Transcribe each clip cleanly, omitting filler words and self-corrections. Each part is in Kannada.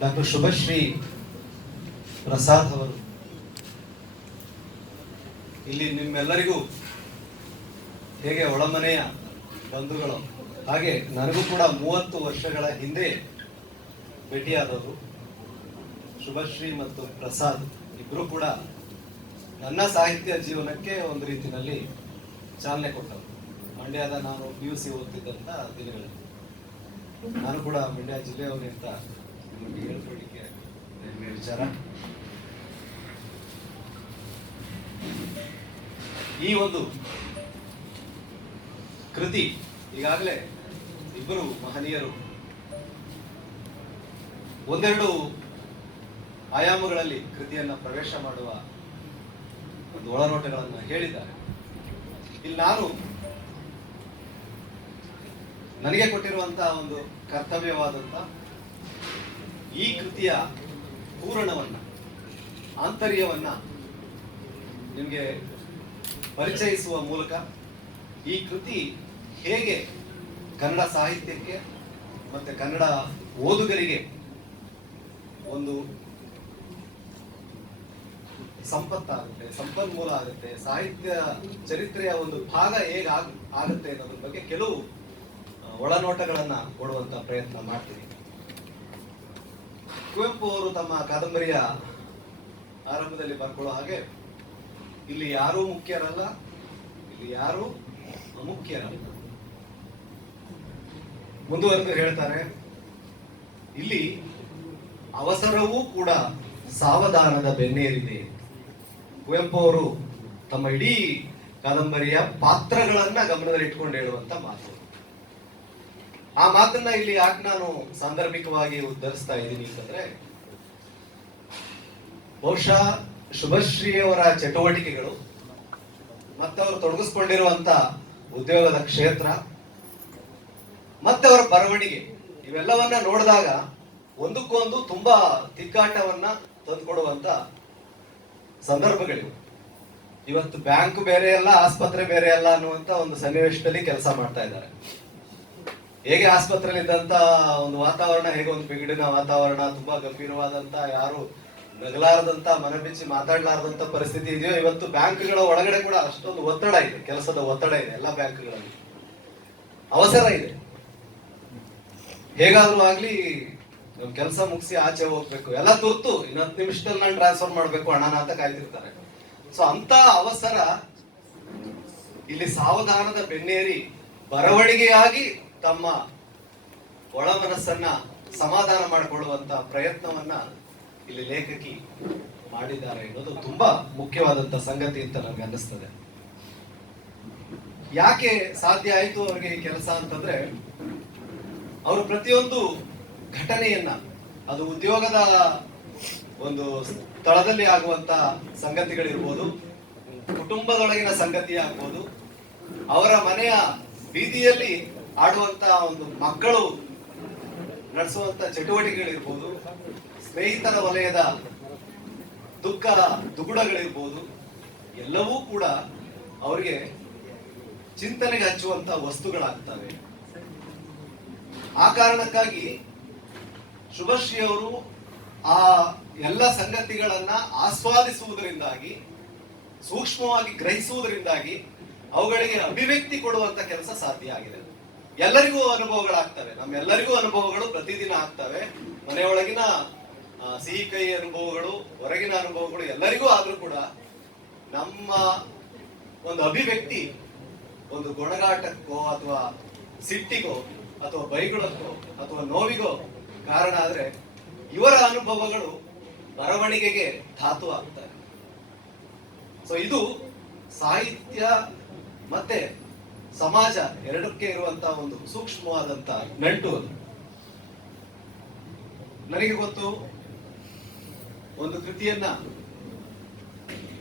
ಡಾಕ್ಟರ್ ಶುಭಶ್ರೀ ಪ್ರಸಾದ್ ಅವರು ಇಲ್ಲಿ ನಿಮ್ಮೆಲ್ಲರಿಗೂ ಹೇಗೆ ಒಳಮನೆಯ ಬಂಧುಗಳು ಹಾಗೆ ನನಗೂ ಕೂಡ 30 ವರ್ಷಗಳ ಹಿಂದೆ ಭೇಟಿಯಾದವರು. ಶುಭಶ್ರೀ ಮತ್ತು ಪ್ರಸಾದ್ ಇಬ್ರು ಕೂಡ ನನ್ನ ಸಾಹಿತ್ಯ ಜೀವನಕ್ಕೆ ಒಂದು ರೀತಿಯಲ್ಲಿ ಚಾಲನೆ ಕೊಟ್ಟರು. ಮಂಡ್ಯದ ನಾನು PUC ಓದ್ತಿದ್ದಂಥ ದಿನಗಳಲ್ಲಿ ನಾನು ಕೂಡ ಮಂಡ್ಯ ಜಿಲ್ಲೆಯವರಿಂದ ನಿಮಗೆ ಹೇಳ್ಕೊಳ್ಳಿಕ್ಕೆ ಹೆಮ್ಮೆ ವಿಚಾರ. ಈ ಒಂದು ಕೃತಿ ಈಗಾಗಲೇ ಇಬ್ಬರು ಮಹನೀಯರು ಒಂದೆರಡು ಆಯಾಮಗಳಲ್ಲಿ ಕೃತಿಯನ್ನ ಪ್ರವೇಶ ಮಾಡುವ ಒಂದು ಒಳನೋಟಗಳನ್ನು ಹೇಳಿದ್ದಾರೆ. ಇಲ್ಲಿ ನಾನು ನನಗೆ ಕೊಟ್ಟಿರುವಂತಹ ಒಂದು ಕರ್ತವ್ಯವಾದಂತ ಈ ಕೃತಿಯ ಪೂರಣವನ್ನ ಆಂತರ್ಯವನ್ನ ನಿಮಗೆ ಪರಿಚಯಿಸುವ ಮೂಲಕ ಈ ಕೃತಿ ಹೇಗೆ ಕನ್ನಡ ಸಾಹಿತ್ಯಕ್ಕೆ ಮತ್ತೆ ಕನ್ನಡ ಓದುಗರಿಗೆ ಒಂದು ಸಂಪತ್ತಾಗುತ್ತೆ, ಸಂಪನ್ಮೂಲ ಆಗುತ್ತೆ, ಸಾಹಿತ್ಯ ಚರಿತ್ರೆಯ ಒಂದು ಭಾಗ ಹೇಗೆ ಆಗುತ್ತೆ ಅನ್ನೋದ್ರ ಬಗ್ಗೆ ಕೆಲವು ಒಳನೋಟಗಳನ್ನ ಕೊಡುವಂತ ಪ್ರಯತ್ನ ಮಾಡ್ತೀನಿ. ಕುವೆಂಪು ಅವರು ತಮ್ಮ ಕಾದಂಬರಿಯ ಆರಂಭದಲ್ಲಿ ಬರ್ಕೊಳ್ಳೋ ಹಾಗೆ ಇಲ್ಲಿ ಯಾರೂ ಮುಖ್ಯರಲ್ಲ, ಇಲ್ಲಿ ಯಾರೂ ಅಮುಖ್ಯರಲ್ಲ. ಮುಂದುವರೆದು ಹೇಳ್ತಾರೆ, ಇಲ್ಲಿ ಅವಸರವೂ ಕೂಡ ಸಾವಧಾನದ ಬೆನ್ನೇರಿದೆ. ಕುವೆಂಪು ಅವರು ತಮ್ಮ ಇಡೀ ಕಾದಂಬರಿಯ ಪಾತ್ರಗಳನ್ನ ಗಮನದಲ್ಲಿ ಇಟ್ಕೊಂಡು ಹೇಳುವಂತ ಮಾತು. ಆ ಮಾತನ್ನ ಇಲ್ಲಿ ಯಾಕೆ ನಾನು ಸಾಂದರ್ಭಿಕವಾಗಿ ಉದ್ಧರಿಸ್ತಾ ಇದ್ದೀನಿ ಅಂತಂದ್ರೆ, ಬಹುಶಃ ಶುಭಶ್ರೀಯವರ ಚಟುವಟಿಕೆಗಳು ಮತ್ತೆ ಅವರು ತೊಡಗಿಸ್ಕೊಂಡಿರುವಂತ ಉದ್ಯೋಗದ ಕ್ಷೇತ್ರ ಮತ್ತೆ ಅವರ ಬರವಣಿಗೆ ಇವೆಲ್ಲವನ್ನ ನೋಡಿದಾಗ ಒಂದಕ್ಕೊಂದು ತುಂಬಾ ತಿಕ್ಕಾಟವನ್ನ ತಂದುಕೊಡುವಂತ ಸಂದರ್ಭಗಳಿವೆ. ಇವತ್ತು ಬ್ಯಾಂಕ್ ಬೇರೆ ಅಲ್ಲ, ಆಸ್ಪತ್ರೆ ಬೇರೆ ಅಲ್ಲ ಅನ್ನುವಂತ ಒಂದು ಸನ್ನಿವೇಶದಲ್ಲಿ ಕೆಲಸ ಮಾಡ್ತಾ ಇದ್ದಾರೆ. ಹೇಗೆ ಆಸ್ಪತ್ರೆಯಲ್ಲಿ ಇದ್ದಂತ ಒಂದು ವಾತಾವರಣ, ಹೇಗೆ ಒಂದು ಬಿಗಡಿನ ವಾತಾವರಣ, ತುಂಬಾ ಗಂಭೀರವಾದಂತ, ಯಾರು ನಗಲಾರದಂತ, ಮನಬಿಚ್ಚಿ ಮಾತಾಡ್ಲಾರದಂತ ಪರಿಸ್ಥಿತಿ ಇದೆಯೋ, ಇವತ್ತು ಬ್ಯಾಂಕ್ಗಳ ಒಳಗಡೆ ಕೂಡ ಅಷ್ಟೊಂದು ಒತ್ತಡ ಇದೆ, ಕೆಲಸದ ಒತ್ತಡ ಇದೆ. ಎಲ್ಲ ಬ್ಯಾಂಕ್ಗಳಲ್ಲಿ ಅವಸರ ಇದೆ. ಹೇಗಾದ್ರೂ ಆಗ್ಲಿ ಕೆಲಸ ಮುಗಿಸಿ ಆಚೆ ಹೋಗ್ಬೇಕು, ಎಲ್ಲ ತುರ್ತು, 10 ನಿಮಿಷದಲ್ಲಿ ನಾನು ಟ್ರಾನ್ಸ್ಫರ್ ಮಾಡ್ಬೇಕು ಹಣನ ಅಂತ ಕಾಯ್ತಿರ್ತಾರೆ. ಸೊ ಅಂತ ಅವಸರ ಇಲ್ಲಿ ಸಾವಧಾನದ ಬೆನ್ನೇರಿ ಬರವಣಿಗೆಯಾಗಿ ತಮ್ಮ ಒಳ ಮನಸ್ಸನ್ನ ಸಮಾಧಾನ ಮಾಡಿಕೊಳ್ಳುವಂತ ಪ್ರಯತ್ನವನ್ನ ಇಲ್ಲಿ ಲೇಖಕಿ ಮಾಡಿದ್ದಾರೆ ಅನ್ನೋದು ತುಂಬಾ ಮುಖ್ಯವಾದಂತ ಸಂಗತಿ ಅಂತ ನನಗೆ ಅನ್ನಿಸ್ತದೆ. ಯಾಕೆ ಸಾಧ್ಯ ಆಯ್ತು ಅವ್ರಿಗೆ ಈ ಕೆಲಸ ಅಂತಂದ್ರೆ, ಅವರು ಪ್ರತಿಯೊಂದು ಘಟನೆಯನ್ನ, ಅದು ಉದ್ಯೋಗದ ಒಂದು ಸ್ಥಳದಲ್ಲಿ ಆಗುವಂತ ಸಂಗತಿಗಳಿರ್ಬೋದು, ಕುಟುಂಬದೊಳಗಿನ ಸಂಗತಿ ಆಗ್ಬೋದು, ಅವರ ಮನೆಯ ಬೀದಿಯಲ್ಲಿ ಆಡುವಂತ ಒಂದು ಮಕ್ಕಳು ನಡೆಸುವಂತ ಚಟುವಟಿಕೆಗಳಿರ್ಬೋದು, ಸ್ನೇಹಿತರ ವಲಯದ ದುಃಖ ದುಗುಡಗಳಿರ್ಬೋದು, ಎಲ್ಲವೂ ಕೂಡ ಅವರಿಗೆ ಚಿಂತನೆಗೆ ಹಚ್ಚುವಂತ ವಸ್ತುಗಳಾಗ್ತವೆ. ಆ ಕಾರಣಕ್ಕಾಗಿ ಶುಭಶ್ರೀ ಅವರು ಆ ಎಲ್ಲ ಸಂಗತಿಗಳನ್ನ ಆಸ್ವಾದಿಸುವುದರಿಂದಾಗಿ, ಸೂಕ್ಷ್ಮವಾಗಿ ಗ್ರಹಿಸುವುದರಿಂದಾಗಿ ಅವುಗಳಿಗೆ ಅಭಿವ್ಯಕ್ತಿ ಕೊಡುವಂತ ಕೆಲಸ ಸಾಧ್ಯ ಆಗಿದೆ. ಎಲ್ಲರಿಗೂ ಅನುಭವಗಳಾಗ್ತವೆ, ನಮ್ಮೆಲ್ಲರಿಗೂ ಅನುಭವಗಳು ಪ್ರತಿದಿನ ಆಗ್ತವೆ. ಮನೆಯೊಳಗಿನ ಸಿಹಿ ಕೈ ಅನುಭವಗಳು, ಹೊರಗಿನ ಅನುಭವಗಳು ಎಲ್ಲರಿಗೂ ಆದ್ರೂ ಕೂಡ ನಮ್ಮ ಒಂದು ಅಭಿವ್ಯಕ್ತಿ ಒಂದು ಗೊಣಗಾಟಕ್ಕೋ ಅಥವಾ ಸಿಟ್ಟಿಗೋ ಅಥವಾ ಬೈಗುಳಕ್ಕೋ ಅಥವಾ ನೋವಿಗೋ ಕಾರಣ ಆದ್ರೆ ಇವರ ಅನುಭವಗಳು ಬರವಣಿಗೆಗೆ ಧಾತು ಆಗ್ತವೆ. ಸೊ ಇದು ಸಾಹಿತ್ಯ ಮತ್ತೆ ಸಮಾಜ ಎರಡಕ್ಕೆ ಇರುವಂತಹ ಒಂದು ಸೂಕ್ಷ್ಮವಾದಂತ ನಂಟು. ಅದು ನನಗೆ ಗೊತ್ತು, ಒಂದು ಕೃತಿಯನ್ನ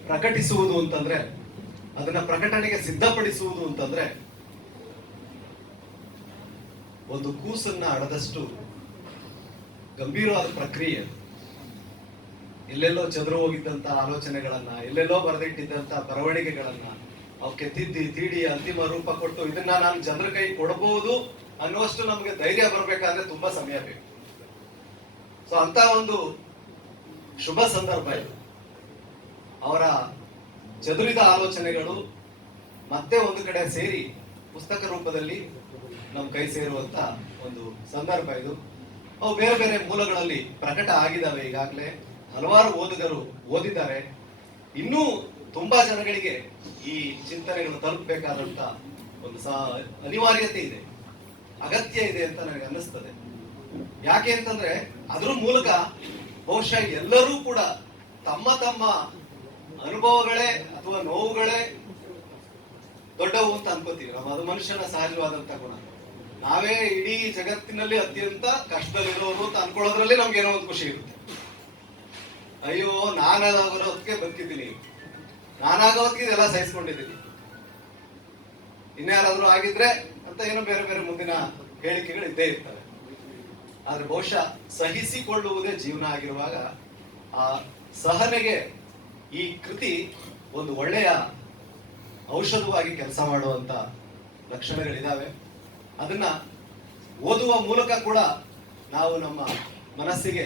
ಪ್ರಕಟಿಸುವುದು ಅಂತಂದ್ರೆ, ಅದನ್ನ ಪ್ರಕಟಣೆಗೆ ಸಿದ್ಧಪಡಿಸುವುದು ಅಂತಂದ್ರೆ, ಒಂದು ಕೂಸನ್ನ ಅಡದಷ್ಟು ಗಂಭೀರವಾದ ಪ್ರಕ್ರಿಯೆ. ಎಲ್ಲೆಲ್ಲೋ ಚದುರು ಹೋಗಿದ್ದಂತ ಆಲೋಚನೆಗಳನ್ನ, ಎಲ್ಲೆಲ್ಲೋ ಬರೆದಿಟ್ಟಿದ್ದಂತ ಬರವಣಿಗೆಗಳನ್ನ ಅವಕ್ಕೆ ತಿದ್ದಿ ತೀಡಿ ಅಂತಿಮ ರೂಪ ಕೊಟ್ಟು ಇದನ್ನ ನಾನು ಜನರ ಕೈ ಕೊಡಬಹುದು ಅನ್ನುವಷ್ಟು ನಮ್ಗೆ ಧೈರ್ಯ ಬರ್ಬೇಕಾದ್ರೆ ತುಂಬಾ ಸಮಯ ಬೇಕು. ಸೊ ಅಂತ ಒಂದು ಶುಭ ಸಂದರ್ಭ ಇದು. ಅವರ ಚದುರಿದ ಆಲೋಚನೆಗಳು ಮತ್ತೆ ಒಂದು ಕಡೆ ಸೇರಿ ಪುಸ್ತಕ ರೂಪದಲ್ಲಿ ನಮ್ಮ ಕೈ ಸೇರುವಂತ ಒಂದು ಸಂದರ್ಭ ಇದು. ಅವು ಬೇರೆ ಬೇರೆ ಮೂಲಗಳಲ್ಲಿ ಪ್ರಕಟ ಆಗಿದ್ದಾವೆ, ಈಗಾಗಲೇ ಹಲವಾರು ಓದುಗರು ಓದಿದ್ದಾರೆ. ಇನ್ನೂ ತುಂಬಾ ಜನಗಳಿಗೆ ಈ ಚಿಂತನೆಗಳು ತಲುಪಬೇಕಾದಂತ ಒಂದು ಅನಿವಾರ್ಯತೆ ಇದೆ, ಅಗತ್ಯ ಇದೆ ಅಂತ ನನಗೆ ಅನ್ನಿಸ್ತದೆ. ಯಾಕೆ ಅಂತಂದ್ರೆ ಅದ್ರ ಮೂಲಕ ಬಹುಶಃ ಎಲ್ಲರೂ ಕೂಡ ತಮ್ಮ ತಮ್ಮ ಅನುಭವಗಳೇ ಅಥವಾ ನೋವುಗಳೇ ದೊಡ್ಡವು ಅಂತ ಅನ್ಕೋತೀವಿ ನಾವು. ಅದು ಮನುಷ್ಯನ ಸಹಜವಾದಂತ ಗುಣ. ನಾವೇ ಇಡೀ ಜಗತ್ತಿನಲ್ಲಿ ಅತ್ಯಂತ ಕಷ್ಟದಲ್ಲಿರೋರು ಅಂತ ಅನ್ಕೊಳ್ಳೋದ್ರಲ್ಲಿ ನಮ್ಗೆ ಏನೋ ಒಂದು ಖುಷಿ ಇರುತ್ತೆ. ಅಯ್ಯೋ ನಾನಾಗೋದಕ್ಕೆ ಬದುಕಿದ್ದೀನಿ, ನಾನಾಗೋದಕ್ಕೆ ಇದೆಲ್ಲ ಸಹಿಸ್ಕೊಂಡಿದ್ದೀನಿ, ಇನ್ಯಾರಾದ್ರೂ ಆಗಿದ್ರೆ ಅಂತ ಏನೋ ಬೇರೆ ಬೇರೆ ಮುಂದಿನ ಹೇಳಿಕೆಗಳು ಇದ್ದೇ ಇರ್ತವೆ. ಆದ್ರೆ ಬಹುಶಃ ಸಹಿಸಿಕೊಳ್ಳುವುದೇ ಜೀವನ ಆಗಿರುವಾಗ ಆ ಸಹನೆಗೆ ಈ ಕೃತಿ ಒಂದು ಒಳ್ಳೆಯ ಔಷಧವಾಗಿ ಕೆಲಸ ಮಾಡುವಂತ ಲಕ್ಷಣಗಳಿದಾವೆ. ಅದನ್ನ ಓದುವ ಮೂಲಕ ಕೂಡ ನಾವು ನಮ್ಮ ಮನಸ್ಸಿಗೆ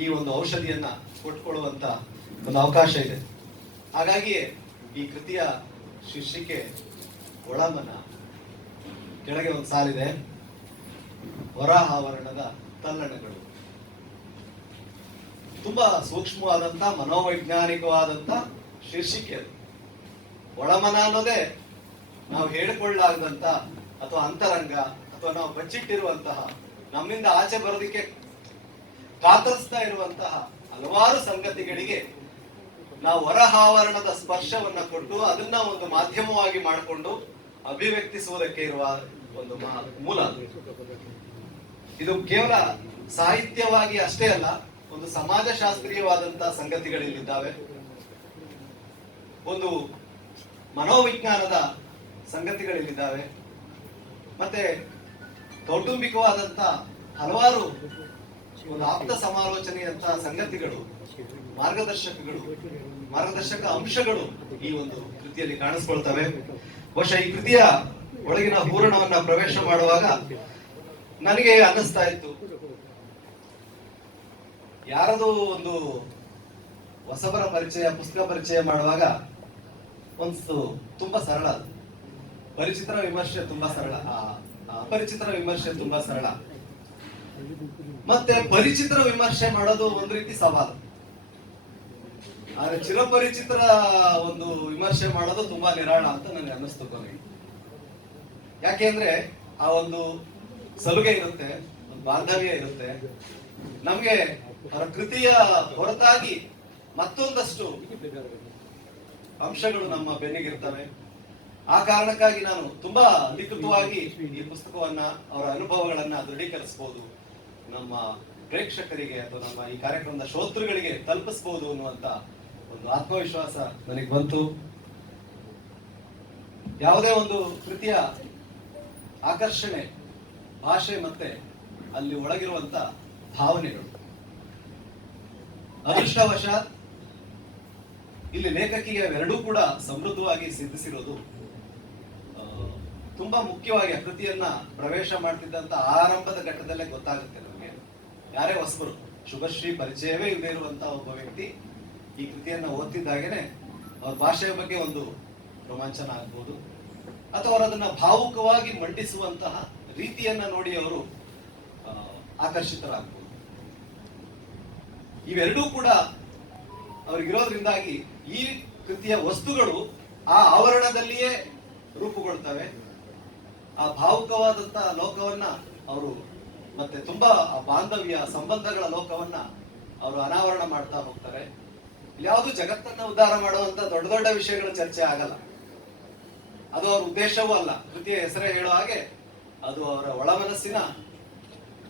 ಈ ಒಂದು ಔಷಧಿಯನ್ನ ಕೊಟ್ಕೊಳ್ಳುವಂತ ಒಂದು ಅವಕಾಶ ಇದೆ. ಹಾಗಾಗಿಯೇ ಈ ಕೃತಿಯ ಶೀರ್ಷಿಕೆ ಒಳಮನ. ಕೆಳಗೆ ಒಂದು ಸಾಲಿದೆ, ಹೊರ ಆವರಣದ ತಲ್ಲಣಗಳು. ತುಂಬಾ ಸೂಕ್ಷ್ಮವಾದಂತ ಮನೋವೈಜ್ಞಾನಿಕವಾದಂತ ಶೀರ್ಷಿಕೆ ಅದು. ಒಳಮನ ಅನ್ನೋದೇ ನಾವು ಹೇಳಿಕೊಳ್ಳಾಗದಂತ ಅಥವಾ ಅಂತರಂಗ ಅಥವಾ ನಾವು ಬಚ್ಚಿಟ್ಟಿರುವಂತಹ, ನಮ್ಮಿಂದ ಆಚೆ ಬರೋದಕ್ಕೆ ಕಾತರಿಸ್ತಾ ಇರುವಂತಹ ಹಲವಾರು ಸಂಗತಿಗಳಿಗೆ ನಾವು ಹೊರ ಆವರಣದ ಸ್ಪರ್ಶವನ್ನ ಕೊಟ್ಟು ಅದನ್ನ ಒಂದು ಮಾಧ್ಯಮವಾಗಿ ಮಾಡಿಕೊಂಡು ಅಭಿವ್ಯಕ್ತಿಸುವುದಕ್ಕೆ ಇರುವ ಒಂದು ಮೂಲ. ಇದು ಕೇವಲ ಸಾಹಿತ್ಯವಾಗಿ ಅಷ್ಟೇ ಅಲ್ಲ, ಒಂದು ಸಮಾಜಶಾಸ್ತ್ರೀಯವಾದಂತಹ ಸಂಗತಿಗಳಿಲ್ಲಿದ್ದಾವೆ, ಒಂದು ಮನೋವಿಜ್ಞಾನದ ಸಂಗತಿಗಳಿಲ್ಲಿದ್ದಾವೆ, ಮತ್ತೆ ಕೌಟುಂಬಿಕವಾದಂತ ಹಲವಾರು ಒಂದು ಆಪ್ತ ಸಮಾಲೋಚನೆಯಂತ ಸಂಗತಿಗಳು, ಮಾರ್ಗದರ್ಶಕ ಅಂಶಗಳು ಈ ಒಂದು ಕೃತಿಯಲ್ಲಿ ಕಾಣಿಸ್ಕೊಳ್ತವೆ. ಬಹುಶಃ ಈ ಕೃತಿಯ ಒಳಗಿನ ಹೂರಣವನ್ನ ಪ್ರವೇಶ ಮಾಡುವಾಗ ನನಗೆ ಅನ್ನಿಸ್ತಾ ಇತ್ತು, ಯಾರದು ಒಂದು ಹೊಸಬರ ಪರಿಚಯ, ಪುಸ್ತಕ ಪರಿಚಯ ಮಾಡುವಾಗ ಒಂದು ತುಂಬಾ ಸರಳ, ಪರಿಚಿತರ ವಿಮರ್ಶೆ ತುಂಬಾ ಸರಳ, ಅಪರಿಚಿತರ ವಿಮರ್ಶೆ ತುಂಬಾ ಸರಳ, ಮತ್ತೆ ಪರಿಚಿತರ ವಿಮರ್ಶೆ ಮಾಡೋದು ಒಂದು ರೀತಿ ಸವಾಲು. ಆದ್ರೆ ಚಿರಪರಿಚಿತರ ಒಂದು ವಿಮರ್ಶೆ ಮಾಡೋದು ತುಂಬಾ ನಿರಾಳ ಅಂತ ನನಗೆ ಅನ್ನಿಸ್ತು ಕೊನೆಗೆ. ಯಾಕೆಂದ್ರೆ ಆ ಒಂದು ಸಲುಗೆ ಇರುತ್ತೆ, ಒಂದು ಬಾಂಧವ್ಯ ಇರುತ್ತೆ. ನಮ್ಗೆ ಅವರ ಕೃತಿಯ ಹೊರತಾಗಿ ಮತ್ತೊಂದಷ್ಟು ಅಂಶಗಳು ನಮ್ಮ ಬೆನ್ನಿಗಿರ್ತವೆ. ಆ ಕಾರಣಕ್ಕಾಗಿ ನಾನು ತುಂಬಾ ಅಧಿಕೃತವಾಗಿ ಈ ಪುಸ್ತಕವನ್ನ, ಅವರ ಅನುಭವಗಳನ್ನ ದೃಢೀಕರಿಸಬಹುದು, ನಮ್ಮ ಪ್ರೇಕ್ಷಕರಿಗೆ ಅಥವಾ ನಮ್ಮ ಈ ಕಾರ್ಯಕ್ರಮದ ಶ್ರೋತೃಗಳಿಗೆ ತಲುಪಿಸಬಹುದು ಅನ್ನುವಂತ ಒಂದು ಆತ್ಮವಿಶ್ವಾಸ ನನಗೆ ಬಂತು. ಯಾವುದೇ ಒಂದು ಕೃತಿಯ ಆಕರ್ಷಣೆ ಭಾಷೆ ಮತ್ತೆ ಅಲ್ಲಿ ಒಳಗಿರುವಂತ ಭಾವನೆಗಳು. ಅದೃಷ್ಟವಶಾತ್ ಇಲ್ಲಿ ಲೇಖಕಿಗೆ ಅವೆರಡೂ ಕೂಡ ಸಮೃದ್ಧವಾಗಿ ಸಿದ್ಧಿಸಿರೋದು ತುಂಬಾ ಮುಖ್ಯವಾಗಿ ಆ ಕೃತಿಯನ್ನ ಪ್ರವೇಶ ಮಾಡ್ತಿದ್ದಂತ ಆರಂಭದ ಘಟ್ಟದಲ್ಲೇ ಗೊತ್ತಾಗುತ್ತೆ ನಮಗೆ. ಯಾರೇ ಹೊಸಬರು, ಶುಭಶ್ರೀ ಪರಿಚಯವೇ ಇಲ್ಲದೆ ಇರುವಂತಹ ಒಬ್ಬ ವ್ಯಕ್ತಿ ಈ ಕೃತಿಯನ್ನ ಓದ್ತಿದ್ದಾಗೇನೆ ಅವ್ರ ಭಾಷೆಯ ಬಗ್ಗೆ ಒಂದು ರೋಮಾಂಚನ ಆಗ್ಬೋದು, ಅಥವಾ ಅವರು ಅದನ್ನ ಭಾವುಕವಾಗಿ ಮಂಡಿಸುವಂತಹ ರೀತಿಯನ್ನ ನೋಡಿ ಅವರು ಆಕರ್ಷಿತರಾಗ್ಬೋದು. ಇವೆರಡೂ ಕೂಡ ಅವ್ರಿಗಿರೋದ್ರಿಂದಾಗಿ ಈ ಕೃತಿಯ ವಸ್ತುಗಳು ಆ ಆವರಣದಲ್ಲಿಯೇ ರೂಪುಗೊಳ್ತವೆ. ಆ ಭಾವುಕವಾದಂತಹ ಲೋಕವನ್ನ ಅವರು ಮತ್ತೆ ತುಂಬಾ ಬಾಂಧವ್ಯ ಸಂಬಂಧಗಳ ಲೋಕವನ್ನ ಅವರು ಅನಾವರಣ ಮಾಡ್ತಾ ಹೋಗ್ತಾರೆ. ಯಾವುದು ಜಗತ್ತನ್ನ ಉದ್ಧಾರ ಮಾಡುವಂತ ದೊಡ್ಡ ದೊಡ್ಡ ವಿಷಯಗಳ ಚರ್ಚೆ ಆಗಲ್ಲ, ಅದು ಅವರ ಉದ್ದೇಶವೂ ಅಲ್ಲ. ಕೃತಿಯ ಹೆಸರೇ ಹೇಳೋ ಹಾಗೆ ಅದು ಅವರ ಒಳ ಮನಸ್ಸಿನ